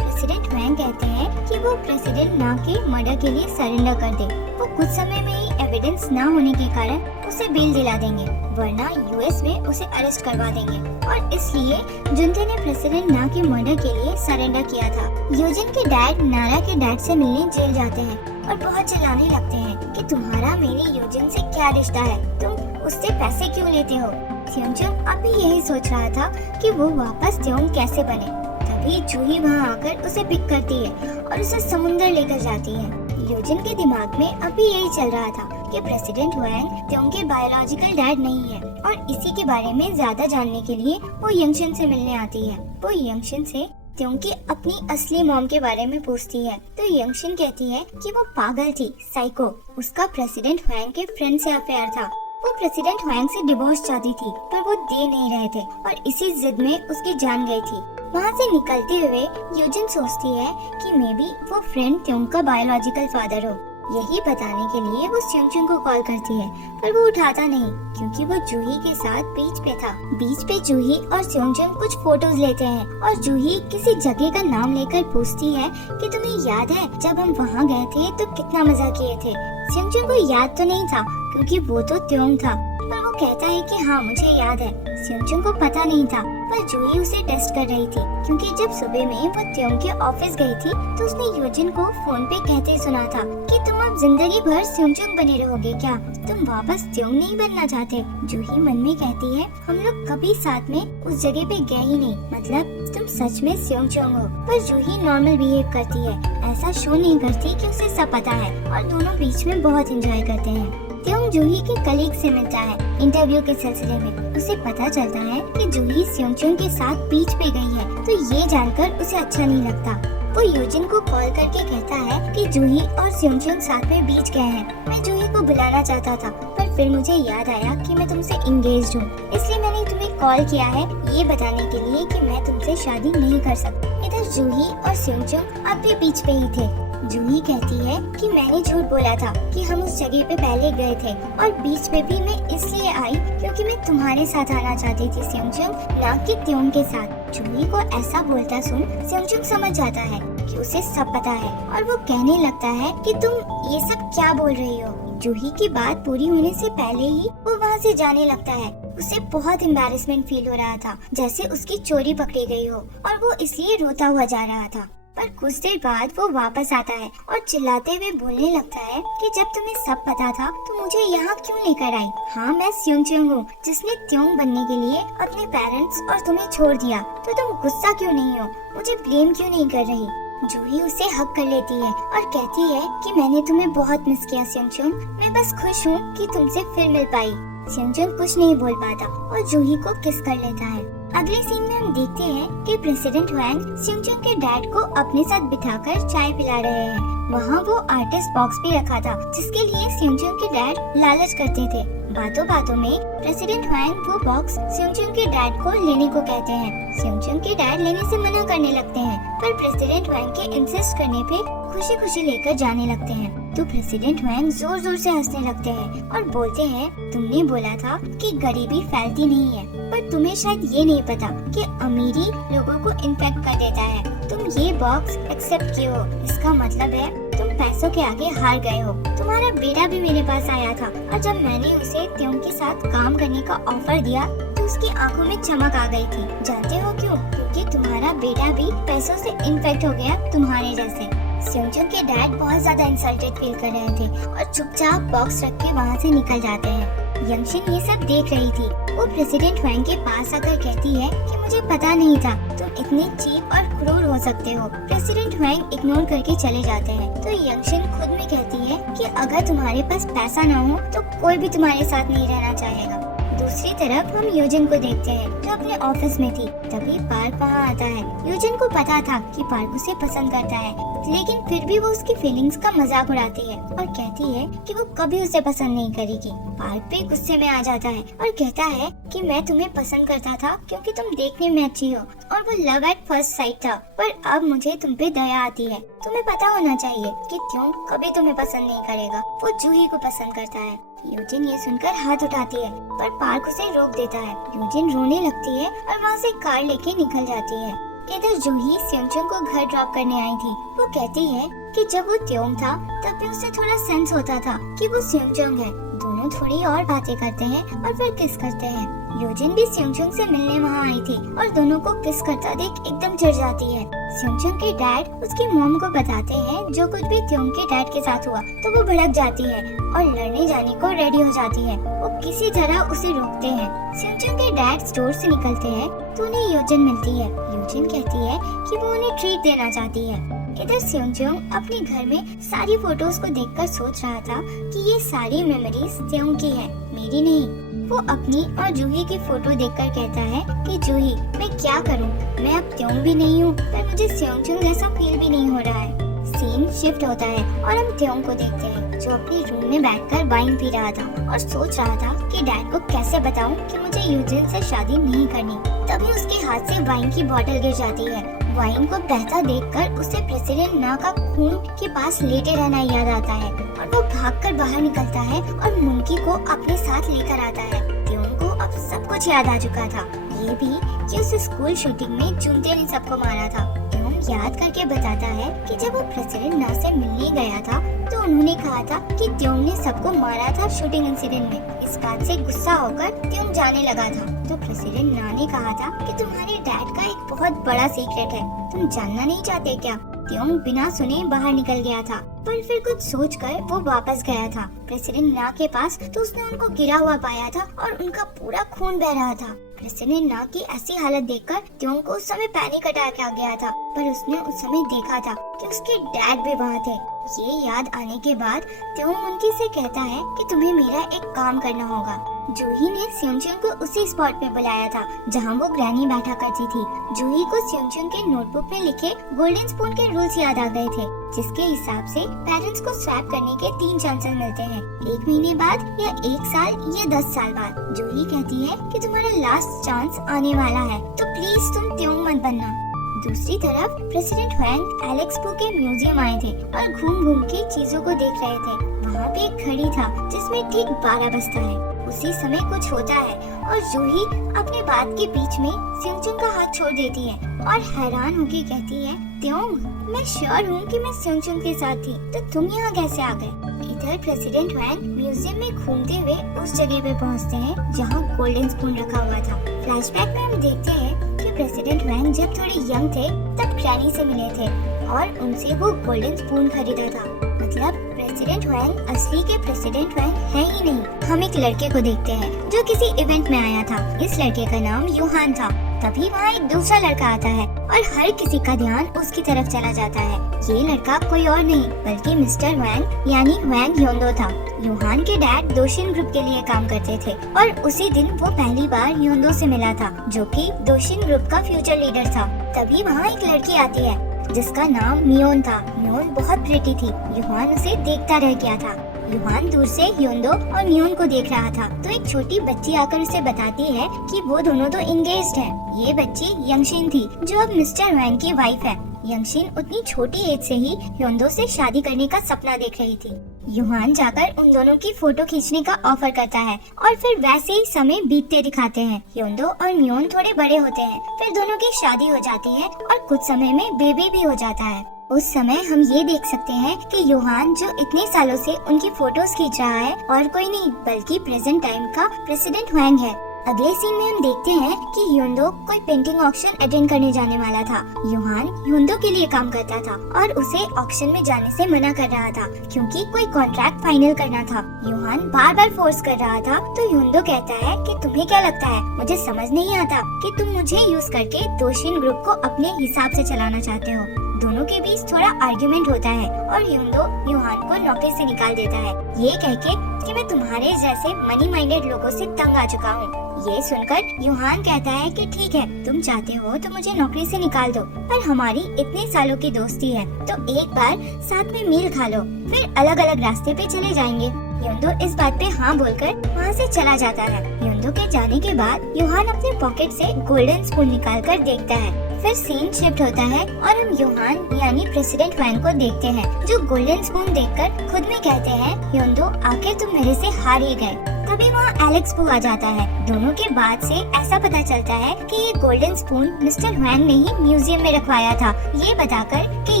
प्रेसिडेंट वैंग कहते हैं कि वो प्रेसिडेंट ना के मर्डर के लिए सरेंडर कर दे। वो कुछ समय में ही एविडेंस ना होने के कारण उसे बेल दिला देंगे, वरना यूएस में उसे अरेस्ट करवा देंगे। और इसलिए जुंटे ने प्रेसिडेंट ना के मर्डर के लिए सरेंडर किया था। यूजिन के डैड नारा के डैड से मिलने जेल जाते हैं और बहुत चिल्लाने लगते हैं कि तुम्हारा मेरे यूजिन से क्या रिश्ता है, तुम उससे पैसे क्यों लेते हो। स्योंचुंग अब भी यही सोच रहा था कि वो वापस त्योंग कैसे बने। तभी जूही वहाँ आकर उसे पिक करती है और उसे समुंदर लेकर जाती है। यूजिन के दिमाग में अभी यही चल रहा था कि प्रेसिडेंट वैंग त्योंग के बायोलॉजिकल डैड नहीं है और इसी के बारे में ज्यादा जानने के लिए वो यंगशन से मिलने आती है। वो यंगशन से त्योंग की अपनी असली मॉम के बारे में पूछती है तो यंगशन कहती है कि वो पागल थी, साइको। उसका प्रेसिडेंट वैंग के फ्रेंड से अफेयर था। वो प्रेसिडेंट वैंग से डिवोर्स चाहती थी पर वो दे नहीं रहे थे और इसी जिद में उसकी जान गई थी। वहाँ से निकलते हुए यूजिन सोचती है कि मे बी वो फ्रेंड त्योंग का बायोलॉजिकल फादर हो। यही बताने के लिए वो स्योंचुंग को कॉल करती है पर वो उठाता नहीं क्योंकि वो जूही के साथ बीच पे था। बीच पे जूही और स्योंचुंग कुछ फोटोज लेते हैं और जूही किसी जगह का नाम लेकर पूछती है कि तुम्हें याद है जब हम वहाँ गए थे तो कितना मजा किए थे। स्योंचुंग को याद तो नहीं था क्योंकि वो तो त्योंग था, पर वो कहता है कि हाँ मुझे याद है। स्योंचुंग को पता नहीं था पर जूही उसे टेस्ट कर रही थी क्योंकि जब सुबह में वो त्योंग के ऑफिस गई थी तो उसने यूजिन को फोन पे कहते सुना था कि तुम अब जिंदगी भर स्योंचुंग बने रहोगे क्या, तुम वापस त्योंग नहीं बनना चाहते। जूही मन में कहती है हम लोग कभी साथ में उस जगह पे गए ही नहीं, मतलब तुम सच में स्योंचुंग हो। पर जूही नॉर्मल बिहेव करती है, ऐसा शो नहीं करती कि उसे सब पता है और दोनों बीच में बहुत एंजॉय करते हैं। त्योंग जूही के कलीग से मिलता है इंटरव्यू के सिलसिले में। उसे पता चलता है कि जूही स्योंचुंग के साथ बीच पे गई है तो ये जानकर उसे अच्छा नहीं लगता। वो यूजिन को कॉल करके कहता है कि जूही और स्योंचुंग साथ में बीच गए हैं। मैं जूही को बुलाना चाहता था पर फिर मुझे याद आया कि मैं तुमसे इंगेज्ड हूँ, इसलिए मैंने तुम्हें कॉल किया है ये बताने के लिए कि मैं तुमसे शादी नहीं कर सकती। इधर जूही और स्योंचुंग अब भी बीच पे ही थे। जूही कहती है कि मैंने झूठ बोला था कि हम उस जगह पे पहले गए थे और बीच पे भी मैं इसलिए आई क्योंकि मैं तुम्हारे साथ आना चाहती थी स्योंचुंग, ना कि त्योंग के साथ। जूही को ऐसा बोलता सुन स्योंचुंग समझ जाता है कि उसे सब पता है और वो कहने लगता है कि तुम ये सब क्या बोल रही हो। जूही की बात पूरी होने से पहले ही वो वहाँ से जाने लगता है। उसे बहुत एम्बैरेसमेंट फील हो रहा था, जैसे उसकी चोरी पकड़ी गई हो और वो इसलिए रोता हुआ जा रहा था। पर कुछ देर बाद वो वापस आता है और चिल्लाते हुए बोलने लगता है कि जब तुम्हें सब पता था तो मुझे यहाँ क्यों लेकर आई। हाँ मैं स्योंचुंग हूँ जिसने त्योंग बनने के लिए अपने पेरेंट्स और तुम्हें छोड़ दिया, तो तुम गुस्सा क्यों नहीं हो, मुझे ब्लेम क्यों नहीं कर रही। जूही उसे हक कर लेती है और कहती है कि मैंने तुम्हें बहुत मिस किया स्योंचुंग, मैं बस खुश हूँ कि तुमसे फिर मिल पाई। स्योंचुंग कुछ नहीं बोल पाता और जूही को किस कर लेता है। अगले सीन में हम देखते हैं कि प्रेसिडेंट वैंग स्योंचुंग के डैड को अपने साथ बिठाकर चाय पिला रहे हैं। वहाँ वो आर्टिस्ट बॉक्स भी रखा था जिसके लिए स्योंचुंग के डैड लालच करते थे। बातों बातों में प्रेसिडेंट वैंग वो बॉक्स स्योंचुंग के डैड को लेने को कहते हैं। स्योंचुंग के डैड लेने से मना करने लगते हैं पर प्रेसिडेंट वैंग के इंसिस्ट करने पे खुशी खुशी लेकर जाने लगते हैं। तो प्रेसिडेंट वैंग जोर जोर से हंसने लगते हैं और बोलते हैं तुमने बोला था कि गरीबी फैलती नहीं है, पर तुम्हें शायद ये नहीं पता कि अमीरी लोगों को इन्फेक्ट कर देता है। तुम ये बॉक्स एक्सेप्ट किए हो, इसका मतलब है तुम पैसों के आगे हार गए हो। तुम्हारा बेटा भी मेरे पास आया था और जब मैंने उसे त्योंग के साथ काम करने का ऑफर दिया तो उसकी आंखों में चमक आ गई थी। जानते हो क्यों? क्योंकि तुम्हारा बेटा भी पैसों से इन्फेक्ट हो गया तुम्हारे जैसे। स्योंचुंग के डैड बहुत ज्यादा इंसल्टेड फील कर रहे थे और चुपचाप बॉक्स रख के वहाँ से निकल जाते हैं। यंगशिन ये सब देख रही थी। वो प्रेसिडेंट वैंग के पास आकर कहती है कि मुझे पता नहीं था तुम इतने चीप और क्रूर हो सकते हो। प्रेसिडेंट वैंग इग्नोर करके चले जाते हैं। तो यंगशिन खुद में कहती है कि अगर तुम्हारे पास पैसा ना हो तो कोई भी तुम्हारे साथ नहीं रहना चाहेगा। दूसरी तरफ हम यूजिन को देखते हैं जो अपने ऑफिस में थी। तभी पार्क वहाँ आता है। यूजिन को पता था कि पार्क उसे पसंद करता है, लेकिन फिर भी वो उसकी फीलिंग्स का मजाक उड़ाती है और कहती है कि वो कभी उसे पसंद नहीं करेगी। पार्क भी गुस्से में आ जाता है और कहता है कि मैं तुम्हें पसंद करता था क्योंकि तुम देखने में अच्छी हो और वो लव एट फर्स्ट साइट था, पर अब मुझे तुम पे दया आती है। तुम्हें पता होना चाहिए कि त्योंग कभी तुम्हें पसंद नहीं करेगा, वो जूही को पसंद करता है। यूजिन ये सुनकर हाथ उठाती है पर पार्क उसे रोक देता है। यूजिन रोने लगती है और वहाँ से कार लेके निकल जाती है। इधर जूही सेयोंचुंग को घर ड्रॉप करने आई थी। वो कहती है कि जब वो त्योंग था तब भी उसे थोड़ा सेंस होता था कि वो सेयोंचुंग है। दोनों थोड़ी और बातें करते हैं और फिर किस करते हैं। योजिन भी सेयोंचुंग से मिलने वहाँ आई थी और दोनों को किस करता देख एकदम चिढ़ जाती है। सेयोंचुंग के डैड उसकी मॉम को बताते हैं जो कुछ भी त्योंग के डैड के साथ हुआ, तो वो भड़क जाती है और लड़ने जाने को रेडी हो जाती है। वो किसी तरह उसे रोकते हैं। सेयोंचुंग के डैड स्टोर से निकलते हैं तो उन्हें योजिन मिलती है। योजिन कहती है कि वो उन्हें ट्रीट देना चाहती है। इधर सेयोंचुंग अपने घर में सारी फोटोज को देखकर सोच रहा था कि ये सारी मेमोरीज त्योंग की है, मेरी नहीं। वो अपनी और जूही की फोटो देखकर कहता है कि जूही, मैं क्या करूं? मैं अब त्योंग भी नहीं हूं, पर मुझे सेयोंचुंग जैसा फील भी नहीं हो रहा है। सीन शिफ्ट होता है और हम त्योंग को देखते हैं जो अपने रूम में बैठकर वाइन पी रहा था और सोच रहा था कि डैड को कैसे बताऊं कि मुझे योजिन से शादी नहीं करनी। तभी उसके हाथ से वाइन की बोतल गिर जाती है। वाइन को बहता देखकर उसे प्रेसिडेंट ना का खून के पास लेटे रहना याद आता है और वो भागकर बाहर निकलता है और मुनकी को अपने साथ लेकर आता है। त्योंग को अब सब कुछ याद आ चुका था, ये भी कि उस स्कूल शूटिंग में जूनते ने सबको मारा था। त्योंग याद करके बताता है कि जब वो प्रेसिडेंट ना से मिलने गया था तो उन्होंने कहा था कि त्योंग ने सबको मारा था शूटिंग इंसिडेंट में। इस बात से गुस्सा होकर त्योंग जाने लगा था तो प्रेसिडेंट ना ने कहा था कि तुम्हारे डैड का एक बहुत बड़ा सीक्रेट है, तुम जानना नहीं चाहते क्या? त्योंग बिना सुने बाहर निकल गया था, पर फिर कुछ सोचकर वो वापस गया था प्रेसिडेंट ना के पास, तो उसने उनको गिरा हुआ पाया था और उनका पूरा खून बह रहा था। प्रेसिडेंट ना की ऐसी हालत देखकर त्योंग को उस समय पैनिक अटैक आ गया था, पर उसने उस समय देखा था कि उसके डैड भी वहाँ थे। ये याद आने के बाद त्योंग मुनकी से कहता है कि तुम्हें मेरा एक काम करना होगा। जूही ने सेयोंचुंग को उसी स्पॉट पे बुलाया था जहाँ वो ग्रैनी बैठा करती थी। जूही को सेयोंचुंग के नोटबुक में लिखे गोल्डन स्पून के रूल्स याद आ गए थे, जिसके हिसाब से पेरेंट्स को स्वैप करने के 3 चांसेस मिलते हैं, 1 महीने बाद या 1 साल या 10 साल बाद। जूही कहती है कि तुम्हारा लास्ट चांस आने वाला है, तो प्लीज तुम त्योंग मत बनना। दूसरी तरफ प्रेसिडेंट हुएंग एलेक्स पू के म्यूजियम आए थे और घूम घूम के चीजों को देख रहे थे। वहाँ पे एक घड़ी था जिसमें ठीक 12 बजता है। उसी समय कुछ होता है और जूही अपने बात के बीच में सेयोंचुंग का हाथ छोड़ देती है और हैरान होके कहती है, त्योंग, मैं श्योर हूँ कि मैं सेयोंचुंग के साथ थी, तो तुम यहाँ कैसे आ गए? इधर प्रेसिडेंट हुएंग म्यूजियम में घूमते हुए उस जगह पे पहुँचते हैं जहाँ गोल्डन स्पून रखा हुआ था। फ्लैशबैक में हम देखते हैं कि प्रेसिडेंट हुएंग जब थोड़े यंग थे तब ग्रैनी से मिले थे और उनसे वो गोल्डन स्पून खरीदा था। मतलब प्रेसिडेंट हुएंग असली के प्रेसिडेंट हुएंग है ही नहीं। हम एक लड़के को देखते हैं जो किसी इवेंट में आया था। इस लड़के का नाम यूहान था। तभी वहाँ एक दूसरा लड़का आता है और हर किसी का ध्यान उसकी तरफ चला जाता है। ये लड़का कोई और नहीं बल्कि मिस्टर हुएंग यानी हुएंग योंदो था। यूहान के डैड दोशिन ग्रुप के लिए काम करते थे और उसी दिन वो पहली बार योंदो से मिला था, जो कि दोशिन ग्रुप का फ्यूचर लीडर था। तभी वहाँ एक लड़की आती है जिसका नाम मियोन था। मियोन बहुत प्रिटी थी। यूहान उसे देखता रह गया था। यूहान दूर से योंदो और मियोन को देख रहा था तो एक छोटी बच्ची आकर उसे बताती है कि वो दोनों तो इंगेज्ड हैं। ये बच्ची यंगशिन थी जो अब मिस्टर हुएंग की वाइफ है। यंगशिन उतनी छोटी एज से ही योंदो से शादी करने का सपना देख रही थी। यूहान जाकर उन दोनों की फोटो खींचने का ऑफर करता है और फिर वैसे ही समय बीतते दिखाते हैं। योंदो और मियोन थोड़े बड़े होते हैं, फिर दोनों की शादी हो जाती है और कुछ समय में बेबी भी हो जाता है। उस समय हम ये देख सकते हैं कि यूहान जो इतने सालों से उनकी फोटोज खींच रहा है और कोई नहीं बल्कि प्रेजेंट टाइम का प्रेसिडेंट हुएंग है। अगले सीन में हम देखते हैं कि योंदो कोई पेंटिंग ऑक्शन अटेंड करने जाने वाला था। यूहान योंदो के लिए काम करता था और उसे ऑक्शन में जाने से मना कर रहा था क्योंकि कोई कॉन्ट्रैक्ट फाइनल करना था। यूहान बार बार फोर्स कर रहा था तो योंदो कहता है कि तुम्हें क्या लगता है, मुझे समझ नहीं आता कि तुम मुझे यूज करके दोशिन ग्रुप को अपने हिसाब से चलाना चाहते हो। दोनों के बीच थोड़ा आर्ग्यूमेंट होता है और योंदो यूहान को नौकरी से निकाल देता है, ये कह के कि मैं तुम्हारे जैसे मनी माइंडेड लोगों से तंग आ चुका हूँ। ये सुनकर यूहान कहता है कि ठीक है, तुम चाहते हो तो मुझे नौकरी से निकाल दो, पर हमारी इतने सालों की दोस्ती है तो एक बार साथ में मील खा लो, फिर अलग अलग रास्ते पे चले जाएंगे। योंदो इस बात पे हाँ बोलकर वहाँ से चला जाता है। योंदो के जाने के बाद यूहान अपने पॉकेट से गोल्डन स्पून निकाल कर देखता है, फिर सीन शिफ्ट होता है और हम योहान यानी प्रेसिडेंट वैंग को देखते हैं, जो गोल्डन स्पून देखकर खुद में कहते हैं, योंदो आखिर तुम मेरे से हार ही गए। तभी वहाँ एलेक्स पू आ जाता है। दोनों के बाद से ऐसा पता चलता है कि ये गोल्डन स्पून मिस्टर वैंग ने ही म्यूजियम में रखवाया था, ये बताकर कि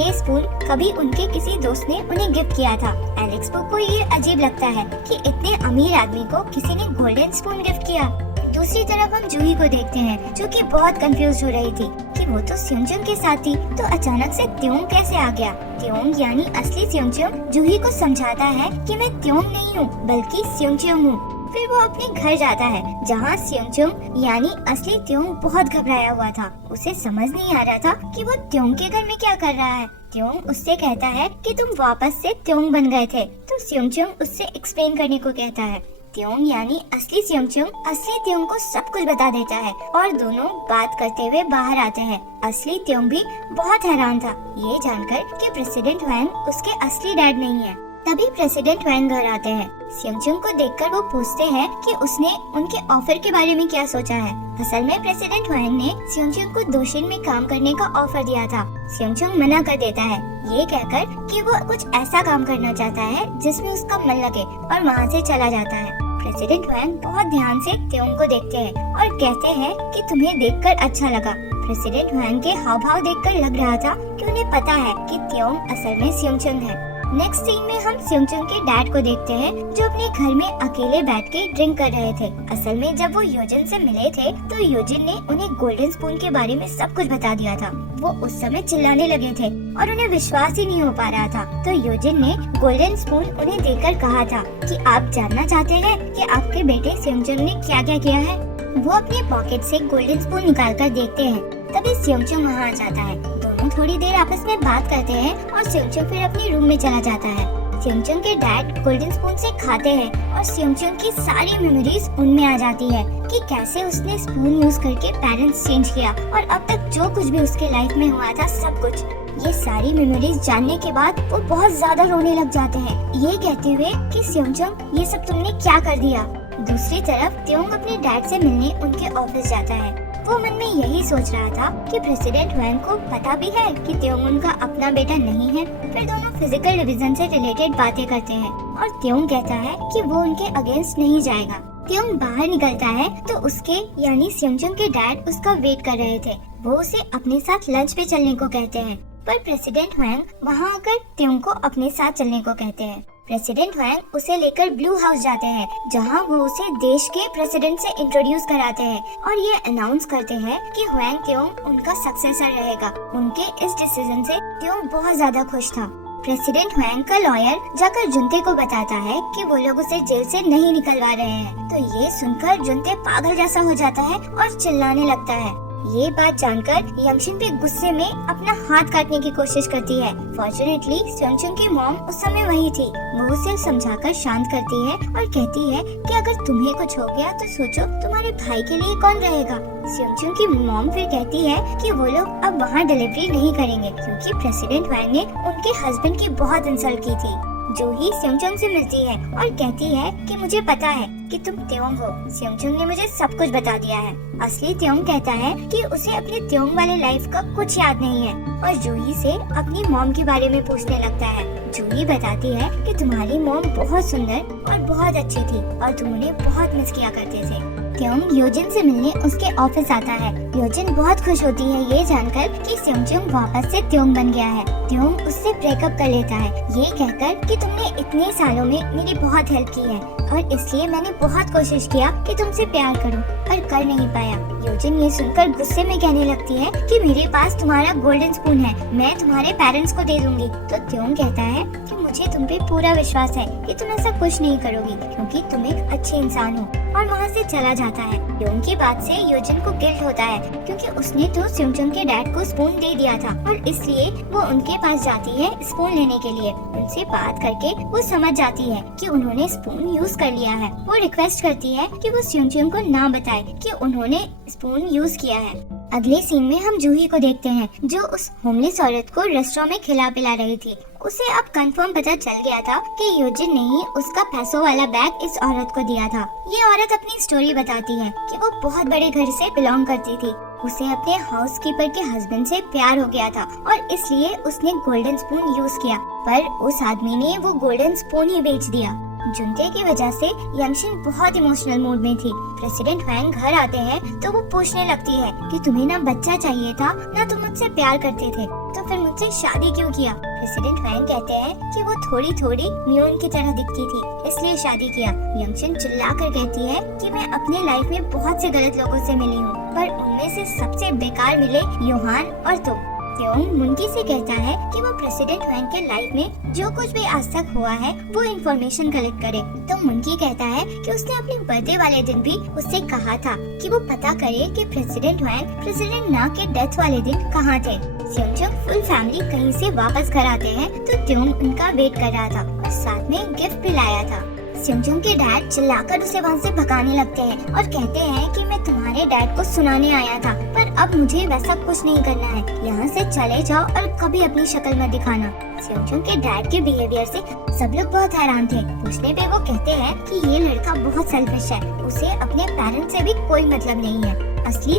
ये स्पून कभी उनके किसी दोस्त ने उन्हें गिफ्ट किया था। एलेक्स पू को ये अजीब लगता है कि इतने अमीर आदमी को किसी ने गोल्डन स्पून गिफ्ट किया। दूसरी तरफ हम जूही को देखते हैं, जो कि बहुत कंफ्यूज हो रही थी कि वो तो स्योंगचुंग के साथ थी, तो अचानक से त्योंग कैसे आ गया। त्योंग यानी असली स्योंगचुंग जूही को समझाता है कि मैं त्योंग नहीं हूँ बल्कि स्योंगचुंग हूँ। फिर वो अपने घर जाता है, जहाँ स्योंगचुंग यानी असली त्योंग बहुत घबराया हुआ था। उसे समझ नहीं आ रहा था कि वो त्योंग के घर में क्या कर रहा है। त्योंग उससे कहता है कि तुम वापस से त्योंग बन गए थे, तो स्योंगचुंग उससे एक्सप्लेन करने को कहता है। त्योंग यानी असली स्योंगचुंग असली त्योंग को सब कुछ बता देता है और दोनों बात करते हुए बाहर आते हैं। असली त्योंग भी बहुत हैरान था ये जानकर कि प्रेसिडेंट वैंग उसके असली डैड नहीं है। तभी प्रेसिडेंट वैंग घर आते हैं। स्योंगचुंग को देखकर वो पूछते हैं कि उसने उनके ऑफर के बारे में क्या सोचा है। असल में प्रेसिडेंट वैंग ने स्योंगचुंग को दोशिन में काम करने का ऑफर दिया था। स्योंगचुंग मना कर देता है, ये कहकर कि वो कुछ ऐसा काम करना चाहता है जिसमें उसका मन लगे, और वहाँ से चला जाता है। प्रेसिडेंट वैंग बहुत ध्यान से त्योंग को देखते हैं और कहते हैं कि तुम्हें देखकर अच्छा लगा। प्रेसिडेंट वैंग के हाव भाव देखकर लग रहा था कि उन्हें पता है कि त्योंग असल में स्योंगचुंग है। नेक्स्ट सीन में हम स्योंगचुंग के डैड को देखते हैं, जो अपने घर में अकेले बैठ के ड्रिंक कर रहे थे। असल में जब वो योजिन से मिले थे तो योजिन ने उन्हें गोल्डन स्पून के बारे में सब कुछ बता दिया था। वो उस समय चिल्लाने लगे थे और उन्हें विश्वास ही नहीं हो पा रहा था। तो योजिन ने गोल्डन स्पून उन्हें देकर कहा था कि आप जानना चाहते हैं कि आपके बेटे स्योंगचुंग ने क्या क्या किया है। वो अपने पॉकेट से गोल्डन स्पून निकाल कर देखते हैं। तभी स्योंगचुंग वहाँ आ जाता है। दोनों थोड़ी देर आपस में बात करते हैं और स्योंगचुंग फिर अपने रूम में चला जाता है। स्योंगचुंग के डैड गोल्डन स्पून से खाते हैं और स्योंगचुंग की सारी मेमोरीज उनमें आ जाती है कि कैसे उसने स्पून यूज करके पेरेंट्स चेंज किया और अब तक जो कुछ भी उसके लाइफ में हुआ था सब कुछ। ये सारी मेमोरीज जानने के बाद वो बहुत ज्यादा रोने लग जाते हैं, ये कहते हुए कि स्योंगचुंग ये सब तुमने क्या कर दिया। दूसरी तरफ त्योंग अपने डैड से मिलने उनके ऑफिस जाता है। वो मन में यही सोच रहा था कि प्रेसिडेंट वैंग को पता भी है कि त्योंग उनका अपना बेटा नहीं है। फिर दोनों फिजिकल डिवीजन से रिलेटेड बातें करते हैं और त्योंग कहता है कि वो उनके अगेंस्ट नहीं जाएगा। त्योंग बाहर निकलता है तो उसके यानी स्योंगचुंग के डैड उसका वेट कर रहे थे। वो उसे अपने साथ लंच पे चलने को कहते हैं, पर प्रेसिडेंट वैंग वहाँ आकर त्योंग को अपने साथ चलने को कहते हैं। प्रेसिडेंट वैंग उसे लेकर ब्लू हाउस जाते हैं, जहां वो उसे देश के प्रेसिडेंट से इंट्रोड्यूस कराते हैं और ये अनाउंस करते हैं कि वैंग त्योंग उनका सक्सेसर रहेगा। उनके इस डिसीजन से त्योंग बहुत ज्यादा खुश था। प्रेसिडेंट वैंग का लॉयर जाकर जुनते को बताता है कि वो लोग उसे जेल से नहीं निकलवा रहे हैं। तो ये सुनकर जुनते पागल जैसा हो जाता है और चिल्लाने लगता है। ये बात जानकर यंगशिन भी गुस्से में अपना हाथ काटने की कोशिश करती है। फॉर्चुनेटली स्योंगचुंग की मॉम उस समय वही थी। वो उसे समझाकर शांत करती है और कहती है कि अगर तुम्हें कुछ हो गया तो सोचो तुम्हारे भाई के लिए कौन रहेगा। स्योंगचुंग की मॉम फिर कहती है कि वो लोग अब वहाँ डिलीवरी नहीं करेंगे क्योंकि प्रेसिडेंट वैंग ने उनके हस्बैंड की बहुत इंसल्ट की थी। जूही स्योंगचुंग से मिलती है और कहती है कि मुझे पता है कि तुम त्योंग हो। स्योंगचुंग ने मुझे सब कुछ बता दिया है। असली त्योंग कहता है कि उसे अपने त्योंग वाले लाइफ का कुछ याद नहीं है और जूही से अपनी मॉम के बारे में पूछने लगता है। जूही बताती है कि तुम्हारी मॉम बहुत सुंदर और बहुत अच्छी थी और तुम उन्हें बहुत मिस किया करते थे। त्योंग योजिन से मिलने उसके ऑफिस आता है। योजिन बहुत खुश होती है ये जानकर कि स्योंगचुंग वापस से त्योंग बन गया है। त्योंग उससे ब्रेकअप कर लेता है, ये कहकर कि तुमने इतने सालों में मेरी बहुत हेल्प की है और इसलिए मैंने बहुत कोशिश किया कि तुमसे प्यार करूं, पर कर नहीं पाया। योजिन ये सुनकर गुस्से में कहने लगती है कि मेरे पास तुम्हारा गोल्डन स्पून है, मैं तुम्हारे पेरेंट्स को दे दूंगी। तो त्योंग कहता है कि मुझे तुम पे पूरा विश्वास है कि तुम ऐसा कुछ नहीं करोगी क्योंकि तुम एक अच्छे इंसान हो, और वहाँ से चला जाता है। त्योंग की बात से योजिन को गिल्ट होता है क्योंकि उसने तो स्योंगचुंग के डैड को स्पून दे दिया था और इसलिए वो उनके पास जाती है स्पून लेने के लिए। उनसे बात करके वो समझ जाती है कि उन्होंने स्पून यूज कर लिया है। वो रिक्वेस्ट करती है कि वो स्योंगचुंग को ना बताए कि उन्होंने स्पून यूज किया है। अगले सीन में हम जूही को देखते हैं, जो उस होमलेस औरत को रेस्टोरेंट में खिला पिला रही थी। उसे अब कंफर्म पता चल गया था कि योजिन ने ही उसका पैसों वाला बैग इस औरत को दिया था। ये औरत अपनी स्टोरी बताती है कि वो बहुत बड़े घर से बिलोंग करती थी उसे अपने हाउसकीपर के हस्बैंड से प्यार हो गया था और इसलिए उसने गोल्डन स्पून यूज किया, पर उस आदमी ने वो गोल्डन स्पून ही बेच दिया। जुनते की वजह से यंगशिन बहुत इमोशनल मूड में थी। प्रेसिडेंट वैंग घर आते हैं तो वो पूछने लगती है कि तुम्हें ना बच्चा चाहिए था, ना तुम मुझसे प्यार करते थे, तो फिर मुझसे शादी क्यों किया? प्रेसिडेंट वैंग कहते हैं कि वो थोड़ी थोड़ी म्यून की तरह दिखती थी, इसलिए शादी किया। यंगशिन चिल्लाकर कहती है कि मैं अपने लाइफ में बहुत से गलत लोगों से मिली हूँ, पर उनमें से सबसे बेकार मिले योहान और तुम। त्योंग मुनकी से कहता है कि वो प्रेसिडेंट वैंग के लाइफ में जो कुछ भी आज तक हुआ है वो इन्फॉर्मेशन कलेक्ट करे। तो मुनकी कहता है कि उसने अपने बर्थडे वाले दिन भी उससे कहा था कि वो पता करे कि प्रेसिडेंट वैंग प्रेसिडेंट ना के डेथ वाले दिन कहाँ थे। सेयोंचुंग फुल फैमिली कहीं से वापस घर आते हैं तो त्योंग उनका वेट कर रहा था और साथ में गिफ्ट भी लाया था। सेयोंचुंग के डैड चिल्लाकर उसे वहाँ से भगाने लगते हैं और कहते हैं कि मैं तुम्हारे डैड को सुनाने आया था, पर अब मुझे वैसा कुछ नहीं करना है, यहाँ से चले जाओ और कभी अपनी शक्ल मत दिखाना। सेयोंचुंग के डैड के बिहेवियर से सब लोग बहुत हैरान थे। पूछने पे वो कहते हैं कि ये लड़का बहुत सेल्फिश है, उसे अपने पेरेंट्स से भी कोई मतलब नहीं है। असली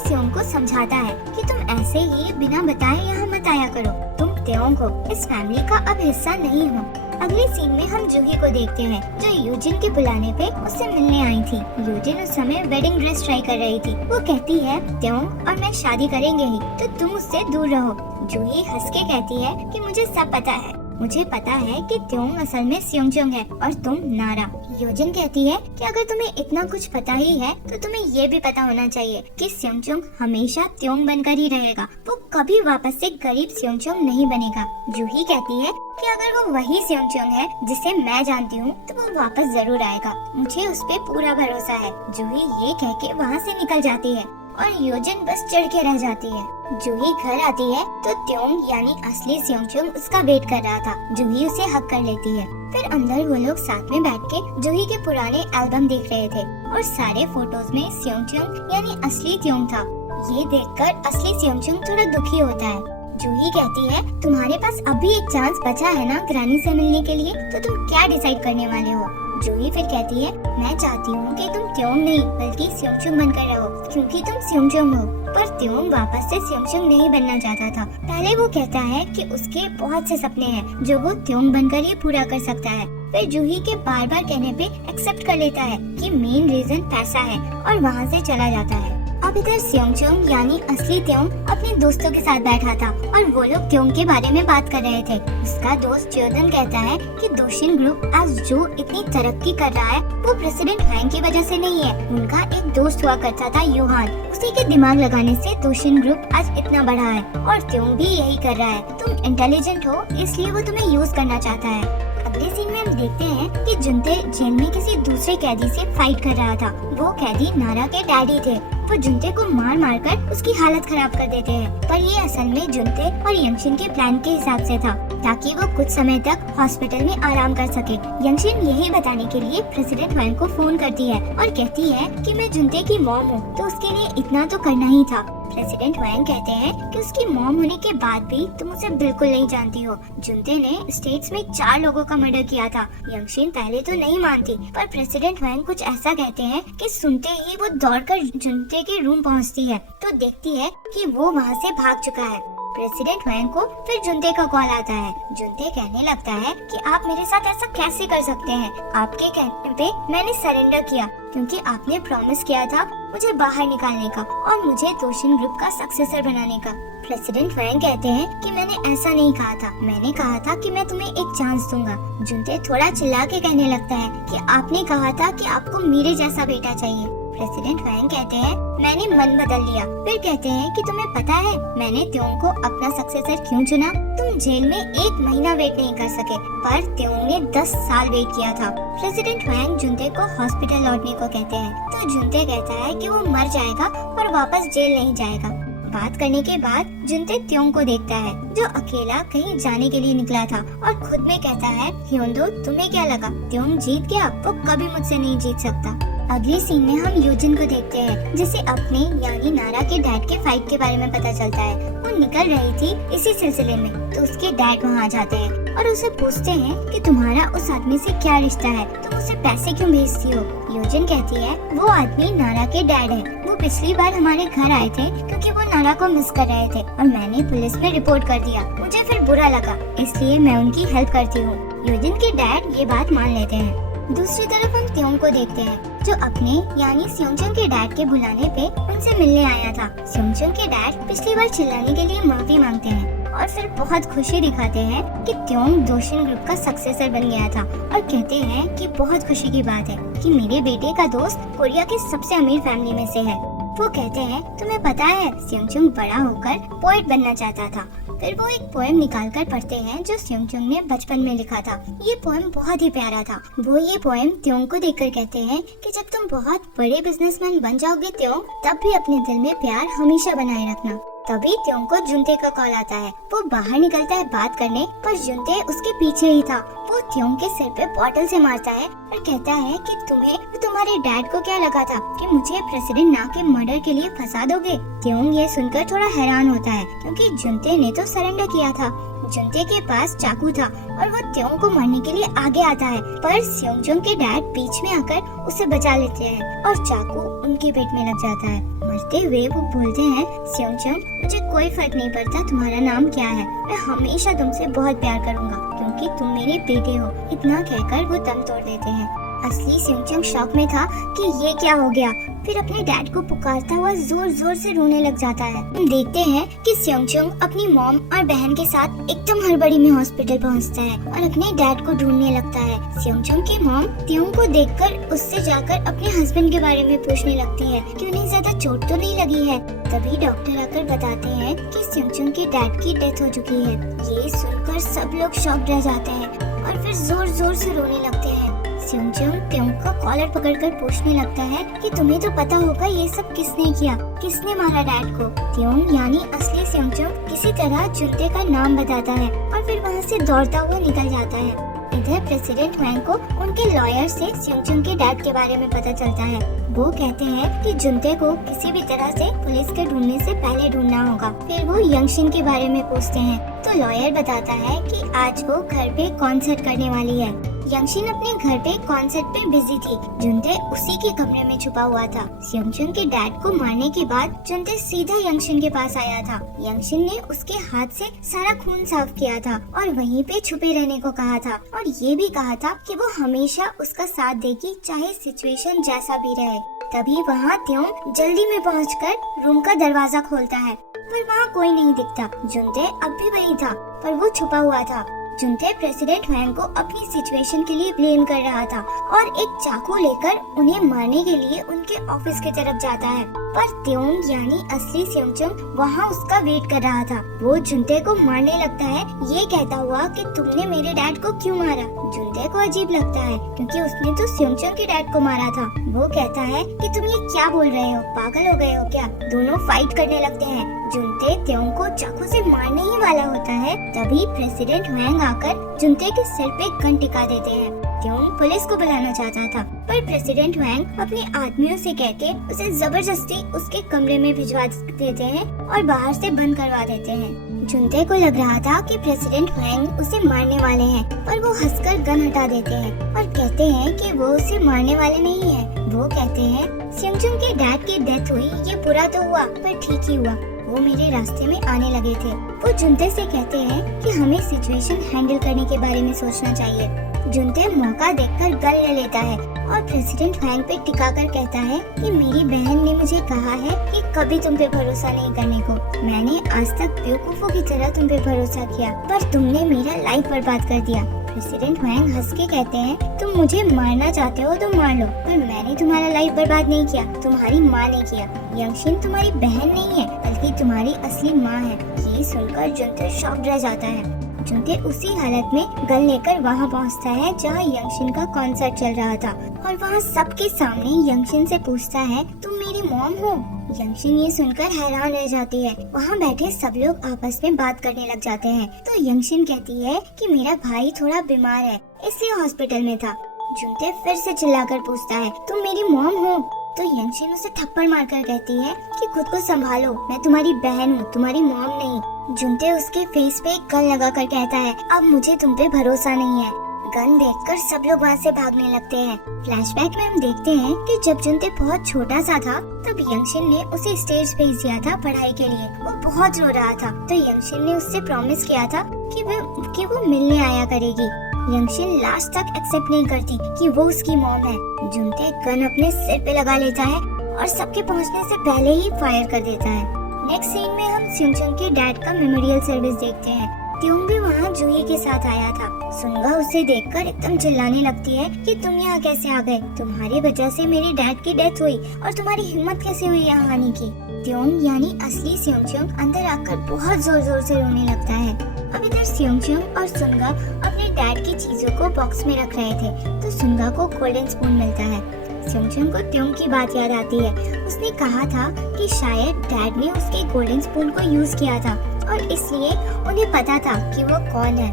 सेयोंग को समझाता है कि तुम ऐसे ही बिना बताए यहाँ मत आया करो, तुम त्योंग हो, इस फैमिली का अब हिस्सा नहीं हो। अगले सीन में हम जूही को देखते हैं जो यूजिन के बुलाने पे उससे मिलने आई थी। यूजिन उस समय वेडिंग ड्रेस ट्राई कर रही थी। वो कहती है त्योंग और मैं शादी करेंगे ही, तो तुम उससे दूर रहो। जूही हंस के कहती है कि मुझे सब पता है, मुझे पता है कि त्योंग असल में सेयोंचुंग है और तुम नारा। योजिन कहती है कि अगर तुम्हें इतना कुछ पता ही है तो तुम्हें ये भी पता होना चाहिए कि सेयोंचुंग हमेशा त्योंग बनकर ही रहेगा, वो कभी वापस से गरीब सेयोंचुंग नहीं बनेगा। जूही कहती है कि अगर वो वही सेयोंचुंग है जिसे मैं जानती हूँ तो वो वापस जरूर आएगा, मुझे उस पे पूरा भरोसा है। जूही ये कह के वहाँ से निकल जाती है और योजिन बस चढ़ के रह जाती है। जूही घर आती है तो त्योंग यानी असली सेयोंचुंग उसका वेट कर रहा था। जूही उसे हक कर लेती है। फिर अंदर वो लोग साथ में बैठ के जूही के पुराने एल्बम देख रहे थे और सारे फोटोज में सेयोंचुंग यानी असली त्योंग था। ये देखकर असली सेयोंचुंग थोड़ा दुखी होता है। जूही कहती है तुम्हारे पास अभी एक चांस बचा है ना ग्रैनी से मिलने के लिए, तो तुम क्या डिसाइड करने वाले हो? जूही फिर कहती है मैं चाहती हूँ कि तुम त्योंग नहीं बल्कि सेयोंचुंग बनकर रहो, क्योंकि तुम सेयोंचुंग हो। पर त्योंग वापस से सेयोंचुंग नहीं बनना चाहता था। पहले वो कहता है कि उसके बहुत से सपने हैं जो वो त्योंग बनकर ही पूरा कर सकता है। फिर जूही के बार बार कहने पे एक्सेप्ट कर लेता है कि मेन रीजन पैसा है और वहाँ से चला जाता है। अब इधर सेयोंचुंग यानी असली त्योंग अपने दोस्तों के साथ बैठा था और वो लोग त्योंग के बारे में बात कर रहे थे। उसका दोस्त ज्योदन कहता है कि दोशिन ग्रुप आज जो इतनी तरक्की कर रहा है वो प्रेसिडेंट वैंग की वजह से नहीं है। उनका एक दोस्त हुआ करता था योहान, उसी के दिमाग लगाने से दोशिन ग्रुप आज इतना बड़ा है और त्योंग भी यही कर रहा है। तुम इंटेलिजेंट हो इसलिए वो तुम्हें यूज करना चाहता है। अगले सीन में हम देखते हैं कि जुनते जेल में किसी दूसरे कैदी से फाइट कर रहा था। वो कैदी नारा के डैडी थे। वो जुनते को मार मार कर उसकी हालत खराब कर देते हैं, पर ये असल में जुनते और यंगशिन के प्लान के हिसाब से था ताकि वो कुछ समय तक हॉस्पिटल में आराम कर सके। यंगशिन यही बताने के लिए प्रेसिडेंट वैंग को फोन करती है और कहती है कि मैं जुनते की मॉम हूँ, तो उसके लिए इतना तो करना ही था। प्रेसिडेंट वैंग कहते हैं कि उसकी मॉम होने के बाद भी तुम उसे बिल्कुल नहीं जानती हो। जुनते ने स्टेट्स में 4 लोगों का मर्डर किया था। यंगशिन पहले तो नहीं मानती, पर प्रेसिडेंट वैंग कुछ ऐसा कहते हैं कि सुनते ही वो दौड़कर जुनते के रूम पहुंचती है तो देखती है कि वो वहां से भाग चुका है। प्रेसिडेंट वैंग को फिर जुनते का कॉल आता है। जुनते कहने लगता है कि आप मेरे साथ ऐसा कैसे कर सकते हैं? आपके कहने पे मैंने सरेंडर किया क्योंकि आपने प्रॉमिस किया था मुझे बाहर निकालने का और मुझे दोशिन ग्रुप का सक्सेसर बनाने का। प्रेसिडेंट वैंग कहते हैं कि मैंने ऐसा नहीं कहा था, मैंने कहा था कि मैं तुम्हें एक चांस दूंगा। जुनते थोड़ा चिल्ला के कहने लगता है कि आपने कहा था कि आपको मेरे जैसा बेटा चाहिए। प्रेसिडेंट वैंग कहते हैं मैंने मन बदल लिया। फिर कहते हैं कि तुम्हें पता है मैंने त्योंग को अपना सक्सेसर क्यों चुना? तुम जेल में 1 महीना वेट नहीं कर सके, पर त्योंग ने 10 साल वेट किया था। प्रेसिडेंट वैंग जुनते को हॉस्पिटल लौटने को कहते हैं तो जुनते कहता है कि वो मर जाएगा पर वापस जेल नहीं जाएगा। बात करने के बाद जुनते त्योंग को देखता है जो अकेला कहीं जाने के लिए निकला था और खुद में कहता है ह्योंदो तुम्हें क्या लगा त्योंग जीत गया? वो कभी मुझसे नहीं जीत सकता। अगले सीन में हम यूजिन को देखते हैं जिसे अपने यानी नारा के डैड के फाइट के बारे में पता चलता है। वो निकल रही थी इसी सिलसिले में तो उसके डैड वहाँ आ जाते हैं और उसे पूछते हैं कि तुम्हारा उस आदमी से क्या रिश्ता है, तुम उसे पैसे क्यों भेजती हो? यूजिन कहती है वो आदमी नारा के डैड है, वो पिछली बार हमारे घर आए थे क्योंकि वो नारा को मिस कर रहे थे और मैंने पुलिस में रिपोर्ट कर दिया। मुझे फिर बुरा लगा, इसलिए मैं उनकी हेल्प करती हूँ। यूजिन के डैड ये बात मान लेते हैं। दूसरी तरफ हम त्योंग को देखते हैं जो अपने यानी स्योंगचंग के डैड के बुलाने पे उनसे मिलने आया था। स्योंगचंग के डैड पिछली बार चिल्लाने के लिए माफी मांगते हैं और फिर बहुत खुशी दिखाते हैं कि त्योंग दोशिन ग्रुप का सक्सेसर बन गया था और कहते हैं कि बहुत खुशी की बात है कि मेरे बेटे का दोस्त कोरिया की सबसे अमीर फैमिली में से है। वो कहते हैं तुम्हें पता है स्योंगचंग बड़ा होकर पोएट बनना चाहता था। फिर वो एक पोएम निकाल कर पढ़ते हैं जो स्योंगचंग ने बचपन में लिखा था। ये पोएम बहुत ही प्यारा था। वो ये पोएम त्योंग को देखकर कहते हैं कि जब तुम बहुत बड़े बिजनेसमैन बन जाओगे त्योंग, तब भी अपने दिल में प्यार हमेशा बनाए रखना। तभी त्योंग को जुनते का कॉल आता है। वो बाहर निकलता है बात करने, पर जुनते उसके पीछे ही था। वो त्योंग के सिर पे बॉटल से मारता है और कहता है कि तुम्हें तुम्हारे डैड को क्या लगा था कि मुझे प्रेसिडेंट ना के मर्डर के लिए फंसा दोगे। त्योंग ये सुनकर थोड़ा हैरान होता है क्योंकि जुनते ने तो सरेंडर किया था। जुनते के पास चाकू था और वो त्योंग को मारने के लिए आगे आता है, पर स्योंगचंग के डैड बीच में आकर उसे बचा लेते हैं और चाकू उनके पेट में लग जाता है। मरते हुए वो बोलते हैं स्योंगचंग, मुझे कोई फर्क नहीं पड़ता तुम्हारा नाम क्या है, मैं हमेशा तुमसे बहुत प्यार करूंगा क्योंकि तुम मेरे बेटे हो। इतना कहकर वो दम तोड़ देते हैं। असली स्योंगचंग शॉक में था कि ये क्या हो गया। फिर अपने डैड को पुकारता हुआ जोर जोर से रोने लग जाता है। हम देखते हैं कि स्योंगचंग अपनी मॉम और बहन के साथ एकदम हड़बड़ी में हॉस्पिटल पहुंचता है और अपने डैड को ढूंढने लगता है। स्योंगचंग की मॉम त्योंग को देखकर उससे जाकर अपने हस्बैंड के बारे में पूछने लगती है कि उन्हें ज्यादा चोट तो नहीं लगी है। तभी डॉक्टर आकर बताते हैं कि स्योंगचंग के डैड की डेथ हो चुकी है। ये सुनकर सब लोग शॉक्ड रह जाते हैं और फिर जोर जोर से रोने लगते हैं। स्योंगचंग त्योंग का कॉलर पकड़कर पूछने लगता है कि तुम्हें तो पता होगा ये सब किसने किया, किसने मारा डैड को। त्योंग यानी असली स्योंगचंग किसी तरह जुनते का नाम बताता है और फिर वहाँ से दौड़ता हुआ निकल जाता है। इधर प्रेसिडेंट वैंग को उनके लॉयर से स्योंगचंग के डैड के बारे में पता चलता है। वो कहते हैं कि जुनते को किसी भी तरह से पुलिस के ढूंढने से पहले ढूंढना होगा। फिर वो यंगशिन के बारे में पूछते हैं तो लॉयर बताता है कि आज वो घर पे कॉन्सर्ट करने वाली है। यंगशिन अपने घर पे कॉन्सर्ट पे बिजी थी। जुनते उसी के कमरे में छुपा हुआ था। स्योंगचंग के डैड को मारने के बाद जुनते सीधा यंगशिन के पास आया था। यंगशिन ने उसके हाथ से सारा खून साफ किया था और वहीं पे छुपे रहने को कहा था और ये भी कहा था कि वो हमेशा उसका साथ देगी चाहे सिचुएशन जैसा भी रहे। तभी वहाँ त्योंग जल्दी में पहुंचकर रूम का दरवाजा खोलता है, पर वहाँ कोई नहीं दिखता। जुनते अब भी वही था, पर वो छुपा हुआ था। जुनते प्रेसिडेंट वैंग को अपनी सिचुएशन के लिए ब्लेम कर रहा था और एक चाकू लेकर उन्हें मारने के लिए उनके ऑफिस की तरफ जाता है, पर त्योंग यानी असली स्योंगचंग वहाँ उसका वेट कर रहा था। वो जुनते को मारने लगता है, ये कहता हुआ कि तुमने मेरे डैड को क्यों मारा। जुनते को अजीब लगता है क्योंकि उसने तो स्योंगचंग के डैड को मारा था। वो कहता है कि तुम ये क्या बोल रहे हो, पागल हो गए हो क्या। दोनों फाइट करने लगते हैं। जुनते त्योंग को चाकू से मारने ही वाला होता है, तभी प्रेसिडेंट वैंग आकर जुनते के सिर पे गन टिका देते हैं। त्योंग पुलिस को बुलाना चाहता था, पर प्रेसिडेंट वैंग अपने आदमियों से कहके उसे जबरदस्ती उसके कमरे में भिजवा देते हैं और बाहर से बंद करवा देते हैं। जुनते को लग रहा था कि प्रेसिडेंट वैंग उसे मारने वाले हैं, पर वो हंसकर गन हटा देते हैं और कहते हैं कि वो उसे मारने वाले नहीं है। वो कहते हैं स्योंगचंग के डैड की डेथ हुई, ये बुरा तो हुआ पर ठीक ही हुआ। वो मेरे रास्ते में आने लगे थे। वो जुनते से कहते हैं कि हमें सिचुएशन हैंडल करने के बारे में सोचना चाहिए। जुनते मौका देखकर गन ले लेता है और प्रेसिडेंट वैंग पे टिकाकर कहता है कि मेरी बहन ने मुझे कहा है कि कभी तुम पे भरोसा नहीं करने को। मैंने आज तक बेवकूफों की तरह तुम पे भरोसा किया, पर तुमने मेरा लाइफ बर्बाद कर दिया। प्रेसिडेंट वैंग हंस के कहते हैं तुम मुझे मारना चाहते हो तो मार लो, पर मैंने तुम्हारा लाइफ बर्बाद नहीं किया, तुम्हारी माँ ने किया। यंगशिन तुम्हारी बहन नहीं है बल्कि तुम्हारी असली माँ है। ये सुनकर जुनते शॉक्ड रह जाता है। जुनते उसी हालत में गन लेकर वहाँ पहुँचता है जहाँ यंगशिन का कॉन्सर्ट चल रहा था और वहाँ सबके सामने यंगशिन से पूछता है तुम मेरी मॉम हो। यंगशिन ये सुनकर हैरान रह जाती है। वहाँ बैठे सब लोग आपस में बात करने लग जाते हैं तो यंगशिन कहती है कि मेरा भाई थोड़ा बीमार है इसलिए हॉस्पिटल में था। जुनते फिर से चिल्लाकर पूछता है तुम मेरी मॉम हो, तो यंगशिन उसे थप्पड़ मारकर कहती है कि खुद को संभालो, मैं तुम्हारी बहन हूँ, तुम्हारी मॉम नहीं। जुनते उसके फेस पे एक गन लगा कर कहता है अब मुझे तुम पे भरोसा नहीं है। गन देखकर सब लोग वहाँ से भागने लगते हैं। फ्लैशबैक में हम देखते हैं कि जब जुनते बहुत छोटा सा था तब यंगशिन ने उसे स्टेज भेज दिया था पढ़ाई के लिए। वो बहुत रो रहा था तो यंगशिन ने उससे प्रॉमिस किया था कि वो मिलने आया करेगी। यंगशिन लास्ट तक एक्सेप्ट नहीं करती कि वो उसकी मॉम है। जुनते गन अपने सिर पे लगा लेता है और सबके पहुंचने से पहले ही फायर कर देता है। नेक्स्ट सीन में हम स्योंगचुंग के डैड का मेमोरियल सर्विस देखते हैं। त्योंग भी वहाँ जूही के साथ आया था। सुनगा उसे देखकर एकदम चिल्लाने लगती है कि तुम यहाँ कैसे आ गए? तुम्हारी वजह से मेरे डैड की डेथ हुई और तुम्हारी हिम्मत कैसे हुई यहाँ आने की? त्योंग यानी असली स्योंगचुंग अंदर आकर बहुत जोर जोर से रोने लगता है। अब इधर स्योंगचुंग और सुनगा अपने डैड की चीजों को बॉक्स में रख रहे थे तो सुनगा को गोल्डन स्पून मिलता है। स्योंगचुंग को त्योंग की बात याद आती है। उसने कहा था कि शायद डैड ने उसके गोल्डन स्पून को यूज किया था और इसलिए उन्हें पता था कि वो कौन है।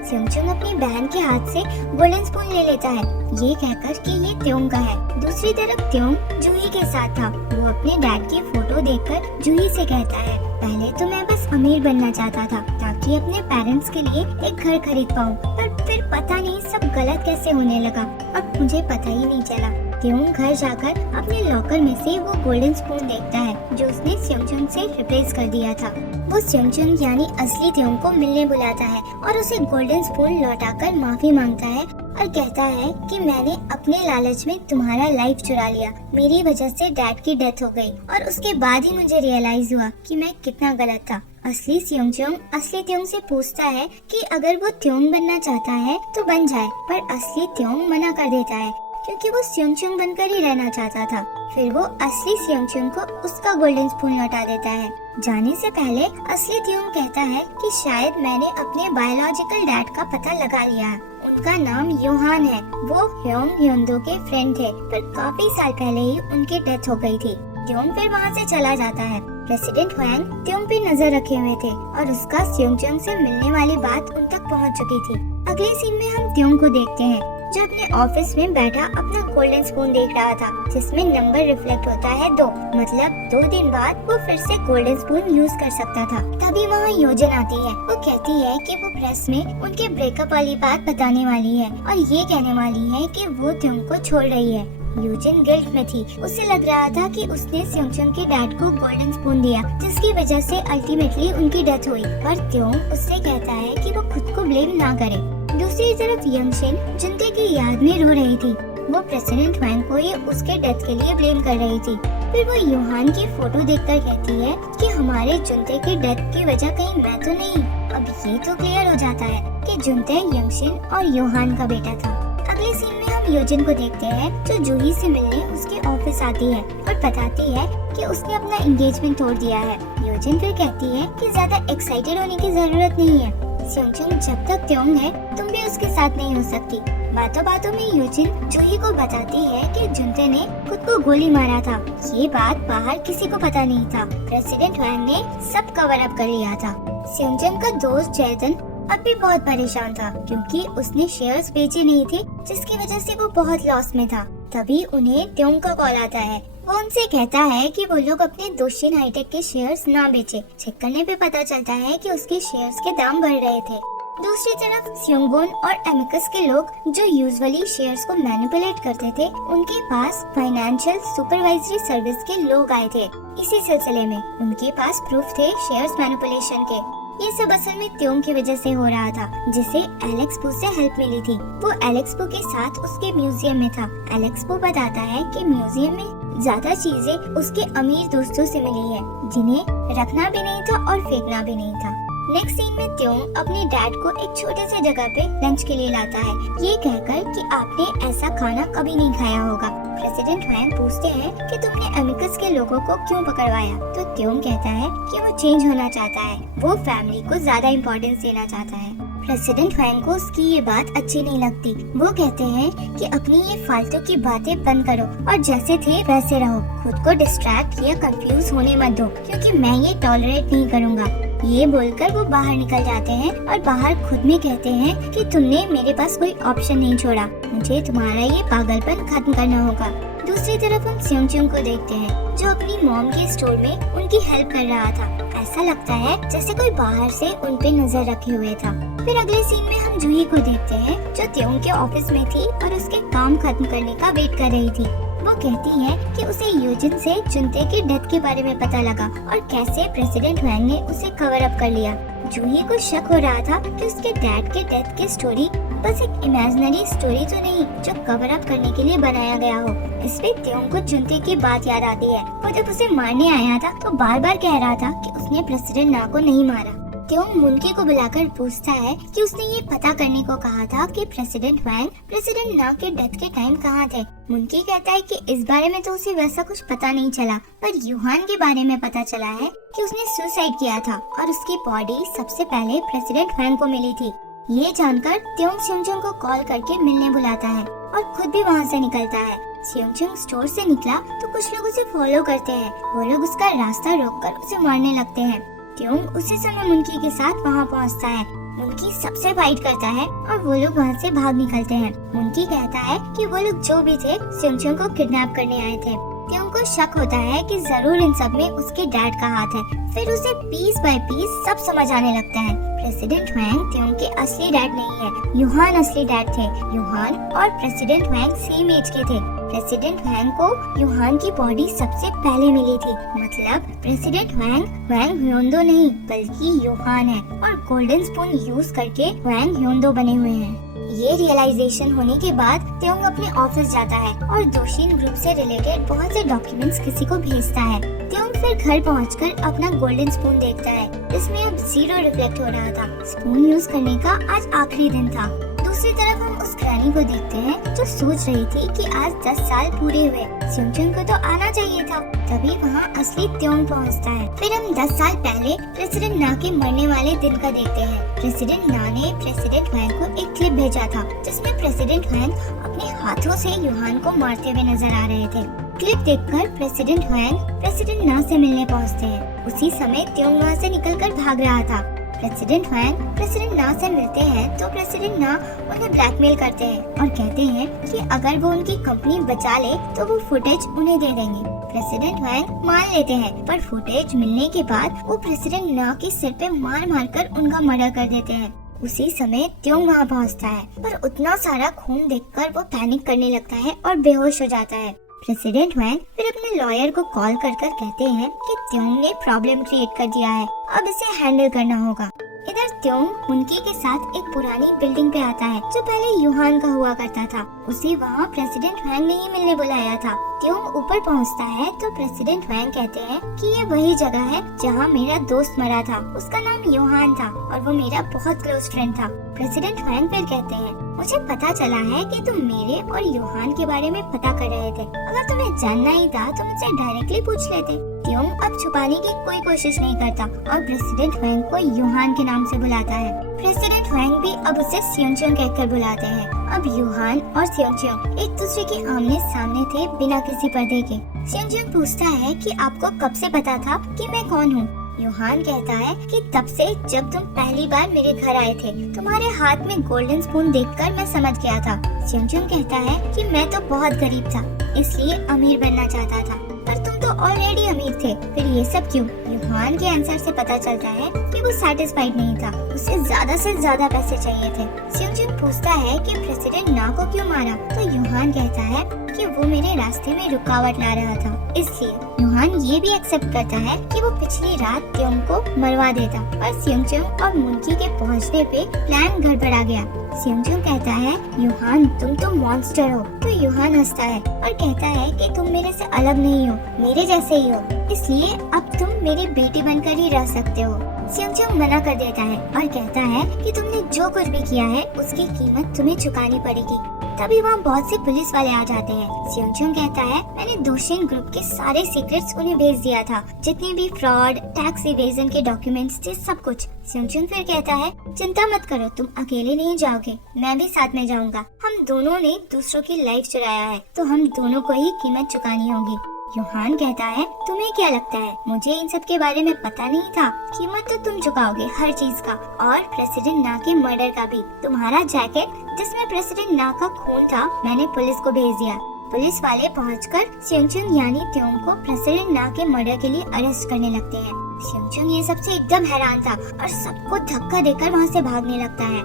स्योंगचुंग अपनी बहन के हाथ से गोल्डन स्पून ले लेता है, ये कहकर कि ये त्योंग का है। दूसरी तरफ त्योंग जूही के साथ था। वो अपने डैड की फोटो देखकर जूही से कहता है, पहले तो मैं बस अमीर बनना चाहता था ताकि अपने पेरेंट्स के लिए एक घर खरीद पाऊँ, पर फिर पता नहीं सब गलत कैसे होने लगा और मुझे पता ही नहीं चला। त्योंग घर जाकर अपने लॉकर में से वो गोल्डन स्पून देखता है जो उसने स्योंगचुंग से रिप्लेस कर दिया था। वो स्योंगचुंग यानी असली त्योंग को मिलने बुलाता है और उसे गोल्डन स्पून लौटाकर माफी मांगता है और कहता है कि मैंने अपने लालच में तुम्हारा लाइफ चुरा लिया, मेरी वजह से डैड की डेथ हो गई और उसके बाद ही मुझे रियलाइज हुआ कि मैं कितना गलत था। असली स्योंगचुंग असली त्योंग से पूछता है कि अगर वो त्योंग बनना चाहता है तो बन जाए, पर असली त्योंग मना कर देता है क्योंकि वो स्योंगचुंग बनकर ही रहना चाहता था। फिर वो असली स्योंगचुंग को उसका गोल्डन स्पून लौटा देता है। जाने से पहले असली त्योंग कहता है कि शायद मैंने अपने बायोलॉजिकल डैड का पता लगा लिया है। उनका नाम योहान है। वो ह्योंग ह्योंदो के फ्रेंड थे, पर काफी साल पहले ही उनकी डेथ हो गई थी। त्योंग फिर वहाँ से चला जाता है। प्रेसिडेंट हुआंग त्योंग पे नजर रखे हुए थे और उसका स्योंगचुंग से मिलने वाली बात उन तक पहुँच चुकी थी। अगले सीन में हम त्योंग को देखते हैं जो अपने ऑफिस में बैठा अपना गोल्डन स्पून देख रहा था जिसमें नंबर रिफ्लेक्ट होता है 2, मतलब 2 दिन बाद वो फिर से गोल्डन स्पून यूज कर सकता था। तभी वहाँ योजन आती है। वो कहती है कि वो प्रेस में उनके ब्रेकअप वाली बात बताने वाली है और ये कहने वाली है कि वो त्योंग को छोड़ रही है। यूजिन गिल्ट में थी। उसे लग रहा था कि उसने स्योंगचुंग के डैड को गोल्डन स्पून दिया जिसकी वजह से अल्टीमेटली उनकी डेथ हुई, पर त्योंग उससे कहता है कि वो खुद को ब्लेम ना करे। दूसरी तरफ यंगशिन जुनते की याद में रो रही थी। वो प्रेसिडेंट हुआंग को ही उसके डेथ के लिए ब्लेम कर रही थी। फिर वो योहान की फोटो देखकर कहती है कि हमारे जुनते की डेथ की वजह कहीं मैं तो नहीं। अब ये तो क्लियर हो जाता है कि जुनते यंगशिन और योहान का बेटा था। अगले सीन में हम योजिन को देखते हैं जो जूही से मिलने उसके ऑफिस आती है और बताती है कि उसने अपना एंगेजमेंट तोड़ दिया है। योजिन फिर कहती है कि ज्यादा एक्साइटेड होने की जरूरत नहीं है। स्योंगचुंग जब तक त्योंग है तुम भी उसके साथ नहीं हो सकती। बातों बातों में यूजिन जूही को बताती है कि जुनते ने खुद को गोली मारा था। ये बात बाहर किसी को पता नहीं था। प्रेसिडेंट हुआंग ने सब कवर अप कर लिया था। स्योंगचुंग का दोस्त जैदन अब भी बहुत परेशान था क्योंकि उसने शेयर्स बेचे नहीं थे जिसकी वजह से वो बहुत लॉस में था। तभी उन्हें त्योंग का कॉल आता है। वो उनसे कहता है कि वो लोग अपने दोशिन हाईटेक के शेयर्स ना बेचे। चेक करने पे पता चलता है कि उसके शेयर्स के दाम बढ़ रहे थे। दूसरी तरफ स्योंगबोन और एमिकस के लोग जो यूजुअली शेयर्स को मैनिपुलेट करते थे उनके पास फाइनेंशियल सुपरवाइजरी सर्विस के लोग आए थे। इसी सिलसिले में उनके पास प्रूफ थे शेयर्स मैनिपुलेशन के। ये सब असल में त्योंग की वजह से हो रहा था जिसे एलेक्स पू से हेल्प मिली थी। वो एलेक्स पू के साथ उसके म्यूजियम में था। एलेक्स पू बताता है कि म्यूजियम में ज्यादा चीजें उसके अमीर दोस्तों से मिली है जिन्हें रखना भी नहीं था और फेंकना भी नहीं था। नेक्स्ट सीन में त्योंग अपने डैड को एक छोटे से जगह पे लंच के लिए लाता है, ये कहकर कि आपने ऐसा खाना कभी नहीं खाया होगा। प्रेसिडेंट हुआंग पूछते हैं कि तुमने एमिकस के लोगों को क्यों पकड़वाया, तो त्योंग कहता है कि वो चेंज होना चाहता है, वो फैमिली को ज्यादा इम्पोर्टेंस देना चाहता है। प्रेसिडेंट हुआंग को उसकी ये बात अच्छी नहीं लगती। वो कहते हैं कि अपनी ये फालतू की बातें बंद करो और जैसे थे वैसे रहो, खुद को डिस्ट्रैक्ट या कंफ्यूज होने मत दो क्योंकि मैं ये टॉलरेट नहीं करूँगा। ये बोलकर वो बाहर निकल जाते हैं और बाहर खुद में कहते हैं कि तुमने मेरे पास कोई ऑप्शन नहीं छोड़ा, मुझे तुम्हारा ये पागलपन खत्म करना होगा। दूसरी तरफ हम स्योंगचुंग को देखते हैं जो अपनी मॉम के स्टोर में उनकी हेल्प कर रहा था। ऐसा लगता है जैसे कोई बाहर से उन पे नजर रखे हुए था। फिर अगले सीन में हम जूही को देखते हैं जो त्योंग के ऑफिस में थी और उसके काम खत्म करने का वेट कर रही थी। वो कहती है कि उसे यूजिन से जुनते की डेथ के बारे में पता लगा और कैसे प्रेसिडेंट वैंग ने उसे कवर अप कर लिया। जूही को शक हो रहा था कि उसके डैड के डेथ की स्टोरी बस एक इमेजिनरी स्टोरी तो नहीं जो कवर अप करने के लिए बनाया गया हो। इसमें त्योंग को जुनते की बात याद आती है। वो जब उसे मारने आया था तो बार बार कह रहा था कि उसने प्रेसिडेंट ना को नहीं मारा। त्योंग मुनकी को बुलाकर पूछता है कि उसने ये पता करने को कहा था कि प्रेसिडेंट वैंग प्रेसिडेंट ना के डेथ के टाइम कहाँ थे। मुनकी कहता है कि इस बारे में तो उसे वैसा कुछ पता नहीं चला, पर यूहान के बारे में पता चला है कि उसने सुसाइड किया था और उसकी बॉडी सबसे पहले प्रेसिडेंट वैंग को मिली थी। ये जानकर त्योंग सियोंगचुंग को कॉल करके मिलने बुलाता है और खुद भी वहाँ से निकलता है। सियोंगचुंग स्टोर से निकला तो कुछ लोग उसे फॉलो करते हैं। वो लोग उसका रास्ता रोककर उसे मारने लगते हैं। त्योंग उसी समय मुनकी के साथ वहाँ पहुँचता है। मुनकी सबसे फाइट करता है और वो लोग वहाँ से भाग निकलते हैं। मुनकी कहता है कि वो लोग जो भी थे सियोंगचुंग को किडनैप करने आए थे। त्योंग को शक होता है कि जरूर इन सब में उसके डैड का हाथ है। फिर उसे पीस बाय पीस सब समझ आने लगता है। प्रेसिडेंट वैंग त्योंग के असली डैड नहीं है, यूहान असली डैड थे। यूहान और प्रेसिडेंट वैंग सेम एज के थे। प्रेसिडेंट वैंग को यूहान की बॉडी सबसे पहले मिली थी। मतलब प्रेसिडेंट वैंग ह्योंदो नहीं बल्कि यूहान है और गोल्डन स्पून यूज करके वैंग ह्योंदो बने हुए हैं। ये रियलाइजेशन होने के बाद त्योंग अपने ऑफिस जाता है और दोशिन ग्रुप से रिलेटेड बहुत से डॉक्यूमेंट्स किसी को भेजता है। त्योंग फिर घर पहुंचकर अपना गोल्डन स्पून देखता है, जिसमें अब 0 रिफ्लेक्ट हो रहा था। स्पून यूज करने का आज आखिरी दिन था। दूसरी तरफ हम उस ग्रैनी को देखते हैं जो सोच रही थी कि आज 10 साल पूरे हुए। सियोंगचुंग को तो आना चाहिए था। तभी वहाँ असली त्योंग पहुँचता है। फिर हम 10 साल पहले प्रेसिडेंट ना के मरने वाले दिन का देखते हैं। प्रेसिडेंट ना ने प्रेसिडेंट वैंग को एक क्लिप भेजा था जिसमें प्रेसिडेंट वैंग अपने हाथों से यूहान को मारते हुए नजर आ रहे थे। क्लिप देखकर प्रेसिडेंट वैंग प्रेसिडेंट ना से मिलने पहुँचते हैं। उसी समय त्योंग वहाँ से निकलकर भाग रहा था। प्रेसिडेंट वैंग प्रेसिडेंट ना से मिलते हैं तो प्रेसिडेंट ना उन्हें ब्लैकमेल करते हैं और कहते हैं कि अगर वो उनकी कंपनी बचा ले तो वो फुटेज उन्हें दे देंगे। प्रेसिडेंट वैंग मान लेते हैं, पर फुटेज मिलने के बाद वो प्रेसिडेंट ना के सिर पे मार मार कर उनका मर्डर कर देते हैं। उसी समय त्योंग वहाँ पहुँचता है, पर उतना सारा खून देखकर वो पैनिक करने लगता है और बेहोश हो जाता है। प्रेसिडेंट वैंग फिर अपने लॉयर को कॉल कर कहते हैं कि त्योंग ने प्रॉब्लम क्रिएट कर दिया है, अब इसे हैंडल करना होगा। इधर त्योंग मुनकी के साथ एक पुरानी बिल्डिंग पे आता है जो पहले यूहान का हुआ करता था। उसे वहाँ प्रेसिडेंट वैंग ने ही मिलने बुलाया था। त्योंग ऊपर पहुँचता है तो प्रेसिडेंट वैंग कहते हैं कि ये वही जगह है जहाँ मेरा दोस्त मरा था। उसका नाम यूहान था और वो मेरा बहुत क्लोज फ्रेंड था। प्रेसिडेंट वैंग फिर कहते हैं, मुझे पता चला है कि तुम मेरे और यूहान के बारे में पता कर रहे थे। अगर तुम्हें जानना ही था तो मुझसे डायरेक्टली पूछ लेते। त्योंग अब छुपाने की कोई कोशिश नहीं करता और प्रेसिडेंट वैंग को यूहान के नाम से बुलाता है। प्रेसिडेंट वैंग भी अब उसे सियोंगचुंग कहकर बुलाते हैं। अब यूहान और सियोंगचुंग एक दूसरे के आमने सामने थे बिना किसी पर्दे के। सियोंगचुंग पूछता है कि आपको कब से पता था कि मैं कौन हूँ। यूहान कहता है कि तब से जब तुम पहली बार मेरे घर आए थे। तुम्हारे हाथ में गोल्डन स्पून देखकर मैं समझ गया था। सियोंगचुंग कहता है कि मैं तो बहुत गरीब था, इसलिए अमीर बनना चाहता था, पर तुम तो ऑलरेडी अमीर थे, फिर ये सब क्यों? यूहान के आंसर से पता चलता है कि वो सेटिस्फाइड नहीं था, उसे ज्यादा से ज्यादा पैसे चाहिए थे। सियोंगचुंग पूछता है कि प्रेसिडेंट ना को क्यों मारा, तो यूहान कहता है कि वो मेरे रास्ते में रुकावट ला रहा था, इसलिए। यूहान ये भी एक्सेप्ट करता है कि वो पिछली रात त्योंग को मरवा देता, पर सियोंगचुंग और मुनकी के पहुंचने पे प्लान गड़बड़ा गया। सियोंगचुंग कहता है, यूहान तुम तो मॉन्स्टर हो। तो यूहान हंसता है और कहता है कि तुम मेरे से अलग नहीं हो, मेरे जैसे ही हो, इसलिए अब तुम मेरी बेटी बनकर ही रह सकते हो। सियोंगचुंग मना कर देता है और कहता है कि तुमने जो कुछ भी किया है उसकी कीमत तुम्हें चुकानी पड़ेगी। तभी वहाँ बहुत से पुलिस वाले आ जाते हैं। सियोंगचुंग कहता है, मैंने दोशिन ग्रुप के सारे सीक्रेट्स उन्हें भेज दिया था, जितने भी फ्रॉड, टैक्स इवेजन के डॉक्यूमेंट्स थे, सब कुछ। सियोंगचुंग फिर कहता है, चिंता मत करो, तुम अकेले नहीं जाओगे, मैं भी साथ में जाऊंगा। हम दोनों ने दूसरों की लाइफ चुराया है, तो हम दोनों को ही कीमत चुकानी होगी। यूहान कहता है, तुम्हें क्या लगता है मुझे इन सब के बारे में पता नहीं था? कीमत तो तुम चुकाओगे हर चीज का, और प्रेसिडेंट ना के मर्डर का भी। तुम्हारा जैकेट जिसमें प्रेसिडेंट ना का खून था, मैंने पुलिस को भेज दिया। पुलिस वाले पहुंचकर सियोंगचुंग यानी त्योंग को प्रेसिडेंट ना के मर्डर के लिए अरेस्ट करने लगते हैं। सियोंग ये सबसे एकदम हैरान था और सबको धक्का देकर वहाँ से भागने लगता है।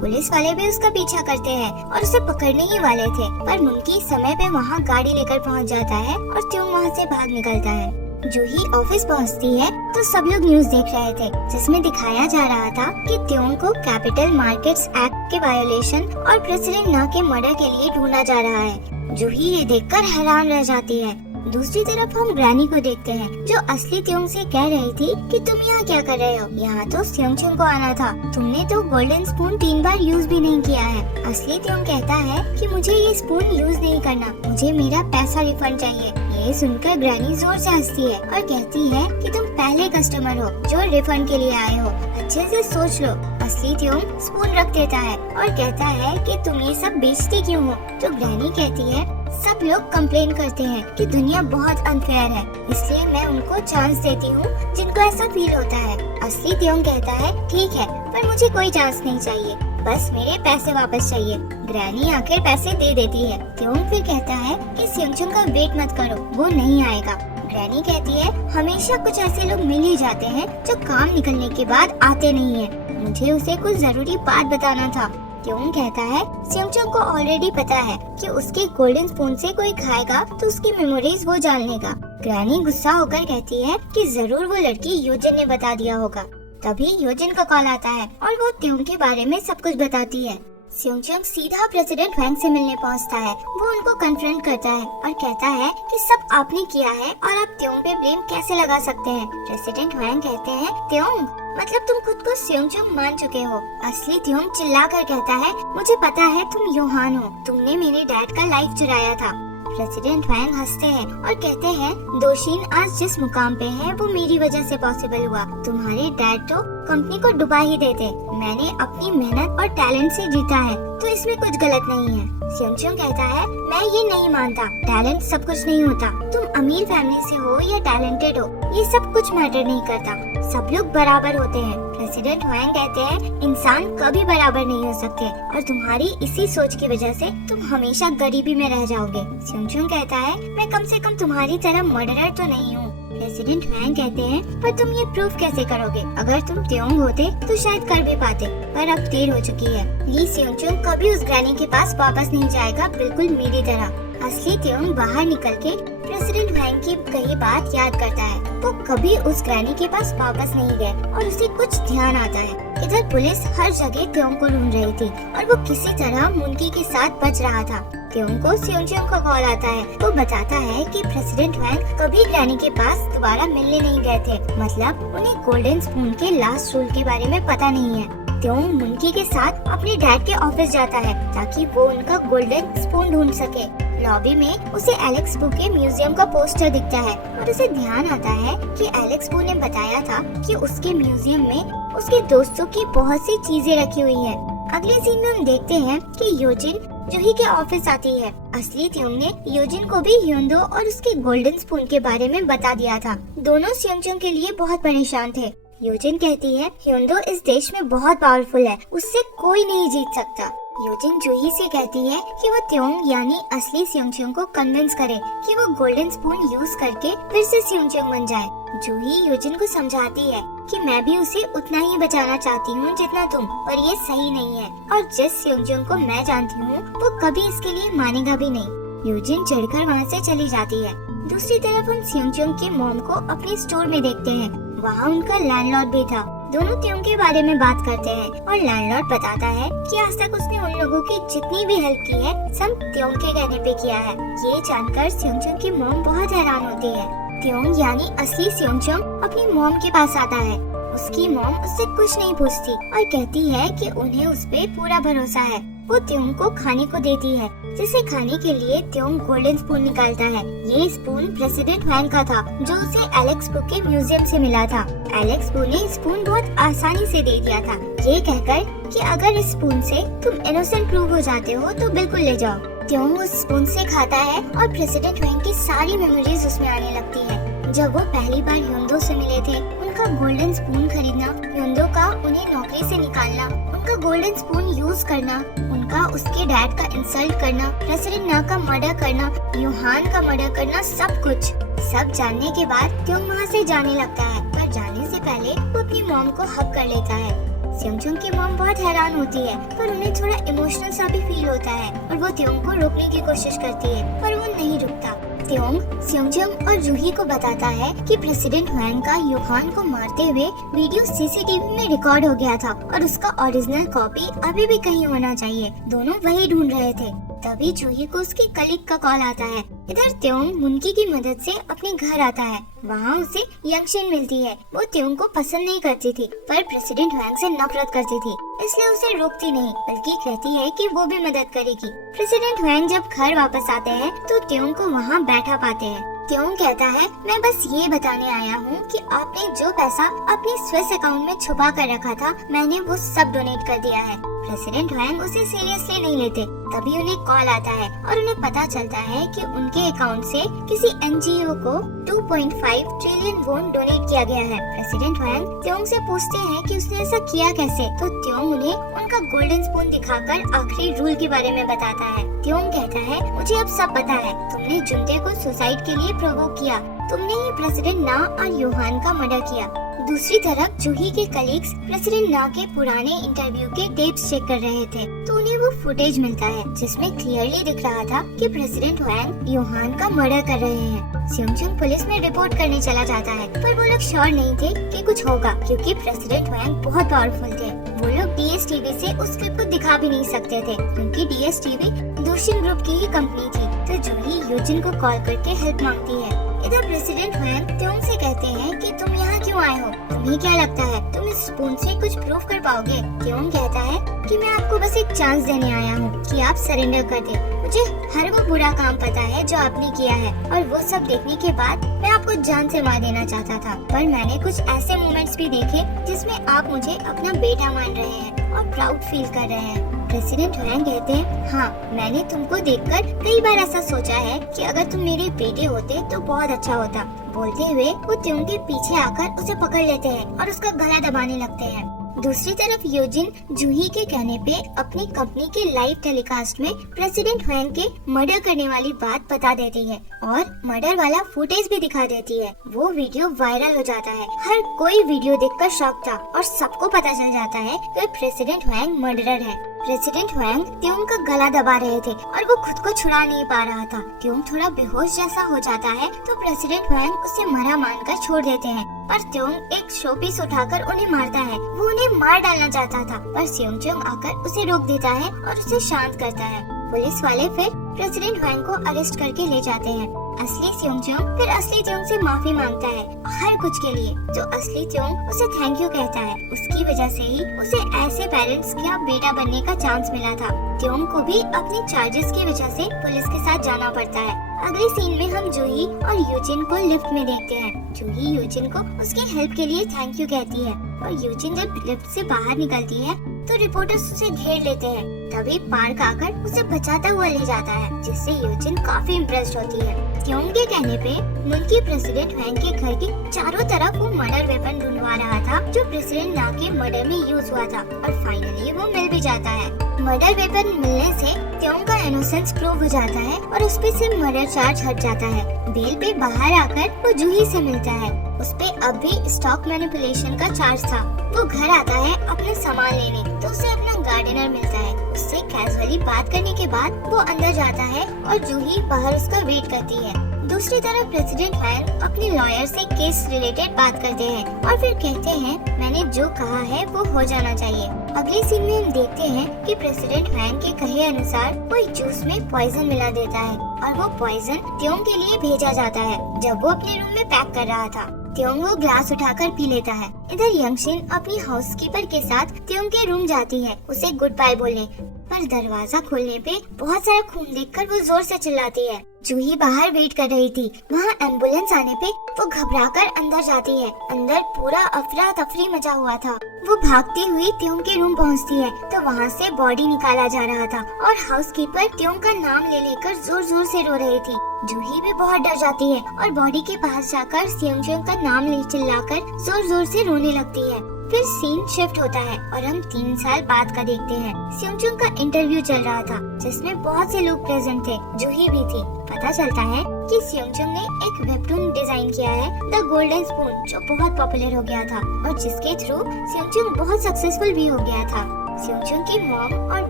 पुलिस वाले भी उसका पीछा करते हैं और उसे पकड़ने ही वाले थे, पर मुनकी समय पे वहाँ गाड़ी लेकर पहुँच जाता है और त्योंग वहाँ से भाग निकलता है। जूही ऑफिस पहुँचती है तो सब लोग न्यूज देख रहे थे, जिसमें दिखाया जा रहा था कि त्योंग को कैपिटल मार्केट्स एक्ट के वायोलेशन और प्रेसिडेंट ना के मर्डर के लिए ढूंढा जा रहा है। जूही ये देखकर हैरान रह जाती है। दूसरी तरफ हम ग्रैनी को देखते हैं, जो असली त्योंग से कह रही थी कि तुम यहाँ क्या कर रहे हो, यहाँ तो सियोंग को आना था, तुमने तो गोल्डन स्पून 3 बार यूज भी नहीं किया है। असली त्योंग कहता है कि मुझे ये स्पून यूज नहीं करना, मुझे मेरा पैसा रिफंड चाहिए। ये सुनकर ग्रैनी जोर से हंसती है और कहती है कि तुम पहले कस्टमर हो जो रिफंड के लिए आए हो, अच्छे से सोच लो। असली त्योंग स्पून रख देता है और कहता है कि तुम ये सब बेचती क्यों हो। तो ग्रैनी कहती है सब लोग कंप्लेन करते हैं कि दुनिया बहुत अनफेयर है, इसलिए मैं उनको चांस देती हूँ जिनको ऐसा फील होता है। असली त्योंग कहता है ठीक है, पर मुझे कोई चांस नहीं चाहिए, बस मेरे पैसे वापस चाहिए। ग्रैनी आखिर पैसे दे देती है। त्योंग फिर कहता है कि सियोंग का वेट मत करो, वो नहीं आएगा। ग्रैनी कहती है हमेशा कुछ ऐसे लोग मिल ही जाते हैं जो काम निकलने के बाद आते नहीं है, मुझे उसे कुछ जरूरी बात बताना था। त्योंग कहता है सियोंग को ऑलरेडी पता है कि उसके गोल्डन स्पून से कोई खाएगा तो उसकी मेमोरीज वो जान लेगा। ग्रैनी गुस्सा होकर कहती है कि जरूर वो लड़की योजिन ने बता दिया होगा। तभी योजिन का कॉल आता है और वो त्योंग के बारे में सब कुछ बताती है। सियोंग सीधा प्रेसिडेंट वैंग से मिलने पहुंचता है। वो उनको कन्फ्रंट करता है और कहता है कि सब आपने किया है और आप त्योंग पे ब्लेम कैसे लगा सकते हैं। प्रेसिडेंट वैंग कहते हैं त्योंग मतलब तुम खुद को सियोंग मान चुके हो। असली त्योंग चिल्लाकर कहता है मुझे पता है तुम योहान हो, तुमने मेरे डैड का लाइफ चुराया था। प्रेसिडेंट वैंग हंसते हैं और कहते हैं दोषीन आज जिस मुकाम पे है वो मेरी वजह से पॉसिबल हुआ, तुम्हारे डैड तो कंपनी को डुबा ही देते, मैंने अपनी मेहनत और टैलेंट से जीता है, तो इसमें कुछ गलत नहीं है। सियोंग कहता है मैं ये नहीं मानता, टैलेंट सब कुछ नहीं होता, तुम अमीर फैमिली से हो या टैलेंटेड हो, ये सब कुछ मैटर नहीं करता, सब लोग बराबर होते हैं। प्रेसिडेंट वैंग कहते हैं इंसान कभी बराबर नहीं हो सकते और तुम्हारी इसी सोच की वजह से तुम हमेशा गरीबी में रह जाओगे। सियोंग कहता है मैं कम से कम तुम्हारी तरह मर्डरर तो नहीं हूँ। प्रेसिडेंट वैंग कहते हैं पर तुम ये प्रूफ कैसे करोगे, अगर तुम त्योंग होते तो शायद कर भी पाते, पर अब देर हो चुकी है। ली सियोंग कभी उस ग्रैनी के पास वापस नहीं जाएगा, बिल्कुल मेरी तरह। असली त्योंग बाहर निकल के प्रेसिडेंट वैंग की कही बात याद करता है। वो कभी उस ग्रैनी के पास वापस नहीं गए और उसे कुछ ध्यान आता है। इधर पुलिस हर जगह त्योंग को ढूंढ रही थी और वो किसी तरह मुनकी के साथ बच रहा था। त्योंग को सियोंग का कॉल आता है। वो बताता है कि प्रेसिडेंट वैंग कभी ग्रैनी के पास दोबारा मिलने नहीं गए थे, मतलब उन्हें गोल्डन स्पून के लास्ट रूल के बारे में पता नहीं है। त्योंग मुनकी के साथ अपने डैड के ऑफिस जाता है ताकि वो उनका गोल्डन स्पून ढूंढ सके। लॉबी में उसे एलेक्स बू के म्यूजियम का पोस्टर दिखता है और उसे ध्यान आता है कि एलेक्स बू ने बताया था कि उसके म्यूजियम में उसके दोस्तों की बहुत सी चीजें रखी हुई हैं। अगले सीन में हम देखते हैं कि योजिन जूही के ऑफिस आती है। असली त्योंग ने योजिन को भी ह्योंदो और उसके गोल्डन स्पून के बारे में बता दिया था। दोनों सियोंग के लिए बहुत परेशान थे। योजिन कहती है ह्योंदो इस देश में बहुत पावरफुल है, उससे कोई नहीं जीत सकता। योजिन जूही से कहती है कि वो त्योंग यानी असली सियोंग को कन्विंस करे कि वो गोल्डन स्पून यूज करके फिर से सियोंग बन जाए। जूही योजिन को समझाती है कि मैं भी उसे उतना ही बचाना चाहती हूँ जितना तुम, पर ये सही नहीं है और जिस सियोंग को मैं जानती हूँ वो कभी इसके लिए मानेगा भी नहीं। योजिन चिढ़कर वहाँ से चली जाती है। दूसरी तरफ हम सियोंग की मॉम को अपने स्टोर में देखते हैं। वहाँ उनका लैंडलॉर्ड भी था। दोनों त्योंग के बारे में बात करते हैं और लैंडलॉर्ड बताता है कि आज तक उसने उन लोगों की जितनी भी हेल्प की है सब त्योंग के कहने पे किया है। ये जानकर सियोंग की मॉम बहुत हैरान होती है। त्योंग यानी असली सियोंग अपनी मॉम के पास आता है। उसकी मॉम उससे कुछ नहीं पूछती और कहती है कि उन्हें उस पे पूरा भरोसा है। वो त्योंग को खाने को देती है, जिसे खाने के लिए त्योंग गोल्डन स्पून निकालता है। ये स्पून प्रेसिडेंट वैंग का था जो उसे एलेक्स बू के म्यूजियम से मिला था। एलेक्स बू ने स्पून बहुत आसानी से दे दिया था, ये कहकर कि अगर इस स्पून से तुम इनोसेंट प्रूव हो जाते हो तो बिल्कुल ले जाओ। त्योंग उस स्पून से खाता है और प्रेसिडेंट वैंग की सारी मेमोरीज उसमें आने लगती है। जब वो पहली बार ह्योंदो से मिले थे, उनका गोल्डन स्पून खरीदना, ह्योंदो का उन्हें नौकरी से निकालना, उनका गोल्डन स्पून यूज करना, उनका उसके डैड का इंसल्ट करना, प्रेसिडेंट ना का मर्डर करना, योहान का मर्डर करना, सब कुछ सब जानने के बाद त्योंग वहाँ से जाने लगता है। पर जाने पहले वो अपनी मॉम को हग कर लेता है। सियोंगचंग की मॉम बहुत हैरान होती है, पर उन्हें थोड़ा इमोशनल सा भी फील होता है और वो त्योंग को रोकने की कोशिश करती है, पर वो नहीं रुकता। त्योंग सियोंगचंग और जूही को बताता है कि प्रेसिडेंट हुएंग का योहान को मारते हुए वीडियो सीसीटीवी में रिकॉर्ड हो गया था और उसका ओरिजिनल कॉपी अभी भी कहीं होना चाहिए। दोनों वही ढूंढ रहे थे। तभी जूही को उसकी कलीग का कॉल आता है। इधर त्योंग मुनकी की मदद से अपने घर आता है। वहाँ उसे यंगशिन मिलती है। वो त्योंग को पसंद नहीं करती थी, पर प्रेसिडेंट हुएंग से नफरत करती थी, इसलिए उसे रोकती नहीं, बल्कि कहती है कि वो भी मदद करेगी। प्रेसिडेंट हुएंग जब घर वापस आते हैं तो त्योंग को वहाँ बैठा पाते हैं। त्योंग कहता है, मैं बस ये बताने आया हूँ कि आपने जो पैसा अपनी स्विस अकाउंट में छुपा कर रखा था, मैंने वो सब डोनेट कर दिया है। प्रेसिडेंट हुएंग उसे सीरियसली नहीं लेते। तभी उन्हें कॉल आता है और उन्हें पता चलता है कि उनके अकाउंट से किसी एनजीओ को 2.5 ट्रिलियन वोन डोनेट किया गया है। प्रेसिडेंट हुएंग त्योंग से पूछते हैं कि उसने ऐसा किया कैसे, तो त्योंग उन्हें उनका गोल्डन स्पून दिखाकर आखिरी रूल के बारे में बताता है। त्योंग कहता है, मुझे अब सब पता है, तुमने जुंटे को सुसाइड के लिए प्रोवोक किया, तुमने ही प्रेसिडेंट ना और योहान का मर्डर किया। दूसरी तरफ जूही के कलीग्स प्रेसिडेंट ना के पुराने इंटरव्यू के टेप्स चेक कर रहे थे, तो उन्हें वो फुटेज मिलता है जिसमें क्लियरली दिख रहा था कि प्रेसिडेंट हुएंग योहान का मर्डर कर रहे हैं। सियोंगचंग पुलिस में रिपोर्ट करने चला जाता है, पर वो लोग श्योर नहीं थे कि कुछ होगा, क्योंकि प्रेसिडेंट हुएंग बहुत पावरफुल थे। वो लोग डीएसटीवी से उस क्लिप को दिखा भी नहीं सकते थे, क्योंकि डीएसटीवी दूसरी ग्रुप की ही कंपनी थी। तो जूही यूजिन को कॉल करके हेल्प मांगती है। इधर प्रेसिडेंट हुएंग त्योंग से कहते हैं कि तुम यहाँ क्यों आए हो, तुम्हें क्या लगता है तुम इस स्पून से कुछ प्रूफ कर पाओगे? त्योंग कहता है कि मैं आपको बस एक चांस देने आया हूँ कि आप सरेंडर कर दे। मुझे हर वो बुरा काम पता है जो आपने किया है, और वो सब देखने के बाद मैं आपको जान से मार देना चाहता था, पर मैंने कुछ ऐसे मोमेंट्स भी देखे जिसमें आप मुझे अपना बेटा मान रहे हैं और प्राउड फील कर रहे हैं। प्रेसिडेंट हुएंग कहते हैं, हाँ, मैंने तुमको देखकर कई बार ऐसा सोचा है कि अगर तुम मेरे बेटे होते तो बहुत अच्छा होता। बोलते हुए वो त्योंग के पीछे आकर उसे पकड़ लेते हैं और उसका गला दबाने लगते हैं। दूसरी तरफ यूजिन जूही के कहने पे अपनी कंपनी के लाइव टेलीकास्ट में प्रेसिडेंट हुएंग के मर्डर करने वाली बात बता देती है और मर्डर वाला फुटेज भी दिखा देती है। वो वीडियो वायरल हो जाता है। हर कोई वीडियो देखकर शॉक था और सबको पता चल जाता है कि प्रेसिडेंट हुएंग मर्डरर है। प्रेसिडेंट हुएंग त्योंग का गला दबा रहे थे और वो खुद को छुड़ा नहीं पा रहा था। त्योंग थोड़ा बेहोश जैसा हो जाता है तो प्रेसिडेंट हुएंग उसे मरा मानकर छोड़ देते हैं, पर त्योंग एक शोपीस उठाकर उन्हें मारता है। वो उन्हें मार डालना चाहता था, पर सियोंगचंग आकर उसे रोक देता है और उसे शांत करता है। पुलिस वाले फिर प्रेसिडेंट हुएंग को अरेस्ट करके ले जाते हैं। असली सियोंगचंग फिर असली त्योंग से माफी मांगता है हर कुछ के लिए। जो असली त्योंग उसे थैंक यू कहता है, उसकी वजह से ही उसे ऐसे पेरेंट्स का बेटा बनने का चांस मिला था। त्योंग को भी अपने चार्जेस की वजह से पुलिस के साथ जाना पड़ता है। अगले सीन में हम जूही और यूजिन को लिफ्ट में देखते हैं। जूही यूजिन को उसकी हेल्प के लिए थैंक यू कहती है और यूजिन जब लिफ्ट से बाहर निकलती है तो रिपोर्टर्स उसे घेर लेते हैं। तभी पार्क आकर उसे बचाता हुआ ले जाता है, जिससे यूजिन काफी इम्प्रेस्ड होती है। त्योंग के कहने पे मुल्की प्रेसिडेंट हुएंग के घर के चारों तरफ वो मर्डर वेपन ढूंढवा रहा था जो प्रेसिडेंट ना के मर्डर में यूज हुआ था, और फाइनली वो मिल भी जाता है। मर्डर वेपन मिलने से त्योंग का इनोसेंस प्रूव हो जाता है और उस पे से मर्डर चार्ज हट जाता है। बेल पे बाहर आकर वो जूही से मिलता है। उस पे अब भी स्टॉक मैनिपुलेशन का चार्ज था। वो घर आता है अपने सामान लेने, तो उसे अपना गार्डनर मिलता है। उससे कैजुअली बात करने के बाद वो अंदर जाता है और जूही बाहर उसका वेट करती है। दूसरी तरफ प्रेसिडेंट हुएंग अपने लॉयर से केस रिलेटेड बात करते हैं और फिर कहते हैं, मैंने जो कहा है वो हो जाना चाहिए। अगले सीन में हम देखते हैं कि प्रेसिडेंट हुएंग के कहे अनुसार कोई जूस में पॉइजन मिला देता है और वो पॉइजन त्योंग के लिए भेजा जाता है जब वो अपने रूम में पैक कर रहा था। त्योंग वो ग्लास उठाकर पी लेता है। इधर यंगशिन अपनी हाउसकीपर के साथ त्योंग के रूम जाती है उसे गुड बाय बोलने, पर दरवाजा खोलने पे बहुत सारा खून देखकर वो जोर से चिल्लाती है। जूही बाहर वेट कर रही थी। वहाँ एम्बुलेंस आने पे वो घबराकर अंदर जाती है। अंदर पूरा अफरा तफरी मचा हुआ था। वो भागती हुई त्योंग के रूम पहुँचती है तो वहाँ से बॉडी निकाला जा रहा था और हाउसकीपर त्योंग का नाम ले लेकर जोर जोर से रो रही थी। जूही भी बहुत डर जाती है और बॉडी के पास जाकर सियोंगचंग का नाम ले चिल्लाकर जोर जोर से रोने लगती है। फिर सीन शिफ्ट होता है और हम 3 साल बाद का देखते हैं। सेयोंजुंग का इंटरव्यू चल रहा था जिसमें बहुत से लोग प्रेजेंट थे, जूही भी थी। पता चलता है कि सेयोंजुंग ने एक वेबटून डिजाइन किया है, द गोल्डन स्पून, जो बहुत पॉपुलर हो गया था और जिसके थ्रू सेयोंजुंग बहुत सक्सेसफुल भी हो गया था। सेयोंजुंग की मॉम और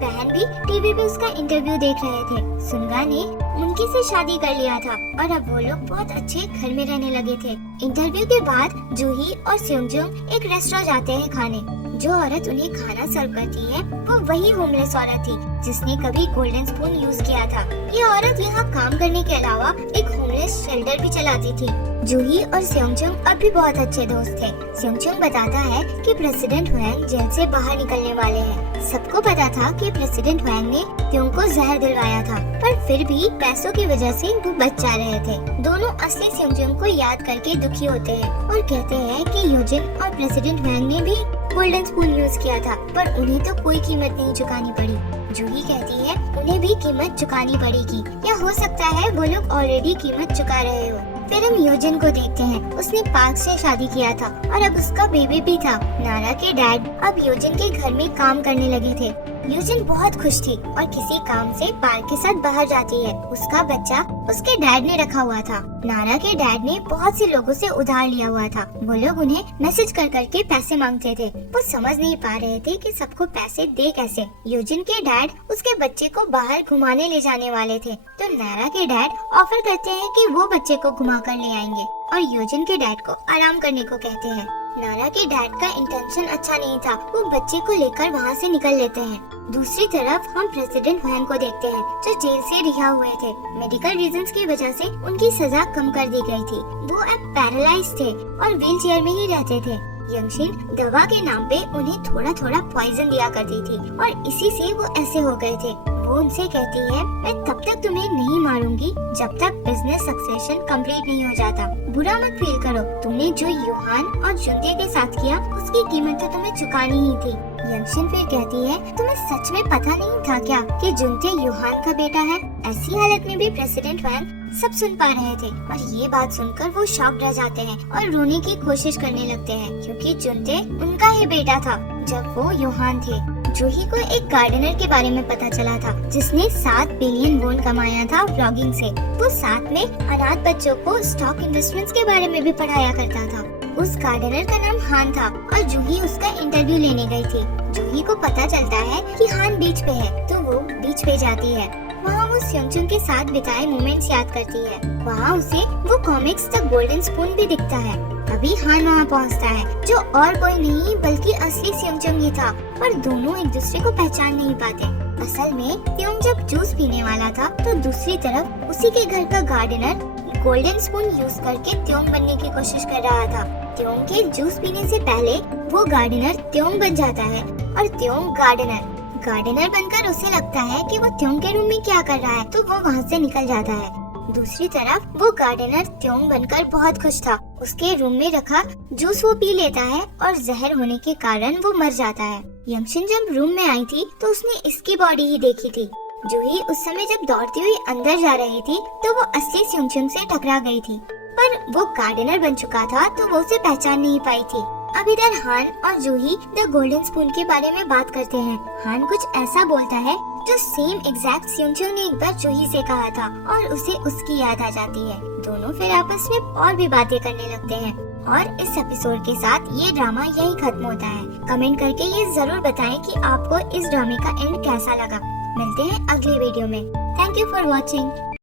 बहन भी टीवी पे उसका इंटरव्यू देख रहे थे। सुनगा ने मुनकी से शादी कर लिया था और अब वो लोग बहुत अच्छे घर में रहने लगे थे। इंटरव्यू के बाद जूही और सेयोंजुंग एक रेस्टोरेंट जाते हैं खाने। जो औरत उन्हें खाना सर्व करती है वो वही होमलेस औरत थी जिसने कभी गोल्डन स्पून यूज किया था। ये औरत यहाँ काम करने के अलावा एक होमलेस शेल्टर भी चलाती थी। जूही और सेयोंजुंग अब भी बहुत अच्छे दोस्त थे। सेयोंजुंग बताता है कि प्रेसिडेंट हुएंग जेल से बाहर निकलने वाले हैं। सबको पता था कि प्रेसिडेंट हुएंग ने त्योंग को जहर दिलवाया था, पर फिर भी पैसों की वजह से वो बच जा रहे थे। दोनों असली सेयोंजुंग को याद करके दुखी होते हैं और कहते हैं कि यूजिन और प्रेसिडेंट हुएंग ने भी गोल्डन स्पून यूज किया था, पर उन्हें तो कोई कीमत नहीं चुकानी पड़ी। जूही कहती है उन्हें भी कीमत चुकानी पड़ेगी, या हो सकता है वो लोग ऑलरेडी कीमत चुका रहे हो। फिर हम यूजिन को देखते हैं। उसने पार्क से शादी किया था और अब उसका बेबी भी था। नारा के डैड अब यूजिन के घर में काम करने लगे थे। यूजिन बहुत खुश थी और किसी काम से पार्क के साथ बाहर जाती है। उसका बच्चा उसके डैड ने रखा हुआ था। नारा के डैड ने बहुत से लोगों से उधार लिया हुआ था। वो लोग उन्हें मैसेज कर करके पैसे मांगते थे। वो समझ नहीं पा रहे थे कि सबको पैसे दे कैसे। यूजिन के डैड उसके बच्चे को बाहर घुमाने ले जाने वाले थे, तो नारा के डैड ऑफर करते हैं कि वो बच्चे को घुमा कर ले आएंगे और यूजिन के डैड को आराम करने को कहते हैं। नारा के डैड का इंटेंशन अच्छा नहीं था। वो बच्चे को लेकर वहाँ से निकल लेते हैं। दूसरी तरफ हम प्रेसिडेंट हुएंग को देखते हैं जो जेल से रिहा हुए थे। मेडिकल रीजंस की वजह से उनकी सजा कम कर दी गई थी। वो अब पैरालाइज थे और व्हील चेयर में ही रहते थे। यंगशिन दवा के नाम पे उन्हें थोड़ा थोड़ा पॉइजन दिया करती थी और इसी से वो ऐसे हो गए थे। वो उनसे कहती है मैं तब तक तुम्हें नहीं मारूंगी जब तक बिजनेस सक्सेशन कंप्लीट नहीं हो जाता। बुरा मत फील करो, तुमने जो यूहान और जुंते के साथ किया उसकी कीमत तो तुम्हें चुकानी ही थी। यंगशिन फिर कहती है तुम्हें सच में पता नहीं था क्या कि जुंते यूहान का बेटा है? ऐसी हालत में भी प्रेसिडेंट हुएंग सब सुन पा रहे थे और ये बात सुनकर वो शॉक रह जाते हैं और रोने की कोशिश करने लगते हैं, क्योंकि जुंते उनका ही बेटा था जब वो यूहान थे। जूही को एक गार्डनर के बारे में पता चला था जिसने 7 बिलियन वोन कमाया था व्लॉगिंग से। वो साथ में अनाथ बच्चों को स्टॉक इन्वेस्टमेंट्स के बारे में भी पढ़ाया करता था। उस गार्डनर का नाम हान था और जूही उसका इंटरव्यू लेने गई थी। जूही को पता चलता है कि हान बीच पे है, तो वो बीच पे जाती है। वहाँ वो सेयोंजुंग के साथ बिताए मोमेंट्स याद करती है। वहाँ उसे वो कॉमिक्स द गोल्डन स्पून भी दिखता है। तभी हान वहाँ पहुँचता है, जो और कोई नहीं बल्कि असली सेयोंजुंग ही था, पर दोनों एक दूसरे को पहचान नहीं पाते। असल में त्योंग जब जूस पीने वाला था तो दूसरी तरफ उसी के घर का गार्डनर गोल्डन स्पून यूज करके त्योंग बनने की कोशिश कर रहा था। त्योंग के जूस पीने से पहले वो गार्डनर त्योंग बन जाता है और त्योंग गार्डनर बनकर उसे लगता है कि वो त्योंग के रूम में क्या कर रहा है, तो वो वहाँ से निकल जाता है। दूसरी तरफ वो गार्डनर त्योंग बनकर बहुत खुश था। उसके रूम में रखा जूस वो पी लेता है और जहर होने के कारण वो मर जाता है। यंगशिन जब रूम में आई थी तो उसने इसकी बॉडी ही देखी थी। जूही उस समय जब दौड़ती हुई अंदर जा रही थी तो वो असली सेयोंजुंग से टकरा गई थी, पर वो गार्डनर बन चुका था तो वो उसे पहचान नहीं पाई थी। अब इधर हान और जूही द गोल्डन स्पून के बारे में बात करते हैं। हान कुछ ऐसा बोलता है जो सेम एग्जैक्ट सेयोंजुंग ने एक बार जूही से कहा था और उसे उसकी याद आ जाती है। दोनों फिर आपस में और भी बातें करने लगते हैं और इस एपिसोड के साथ ये ड्रामा यही खत्म होता है। कमेंट करके ये जरूर बताएं कि आपको इस ड्रामे का एंड कैसा लगा। मिलते हैं अगले वीडियो में। Thank you for watching.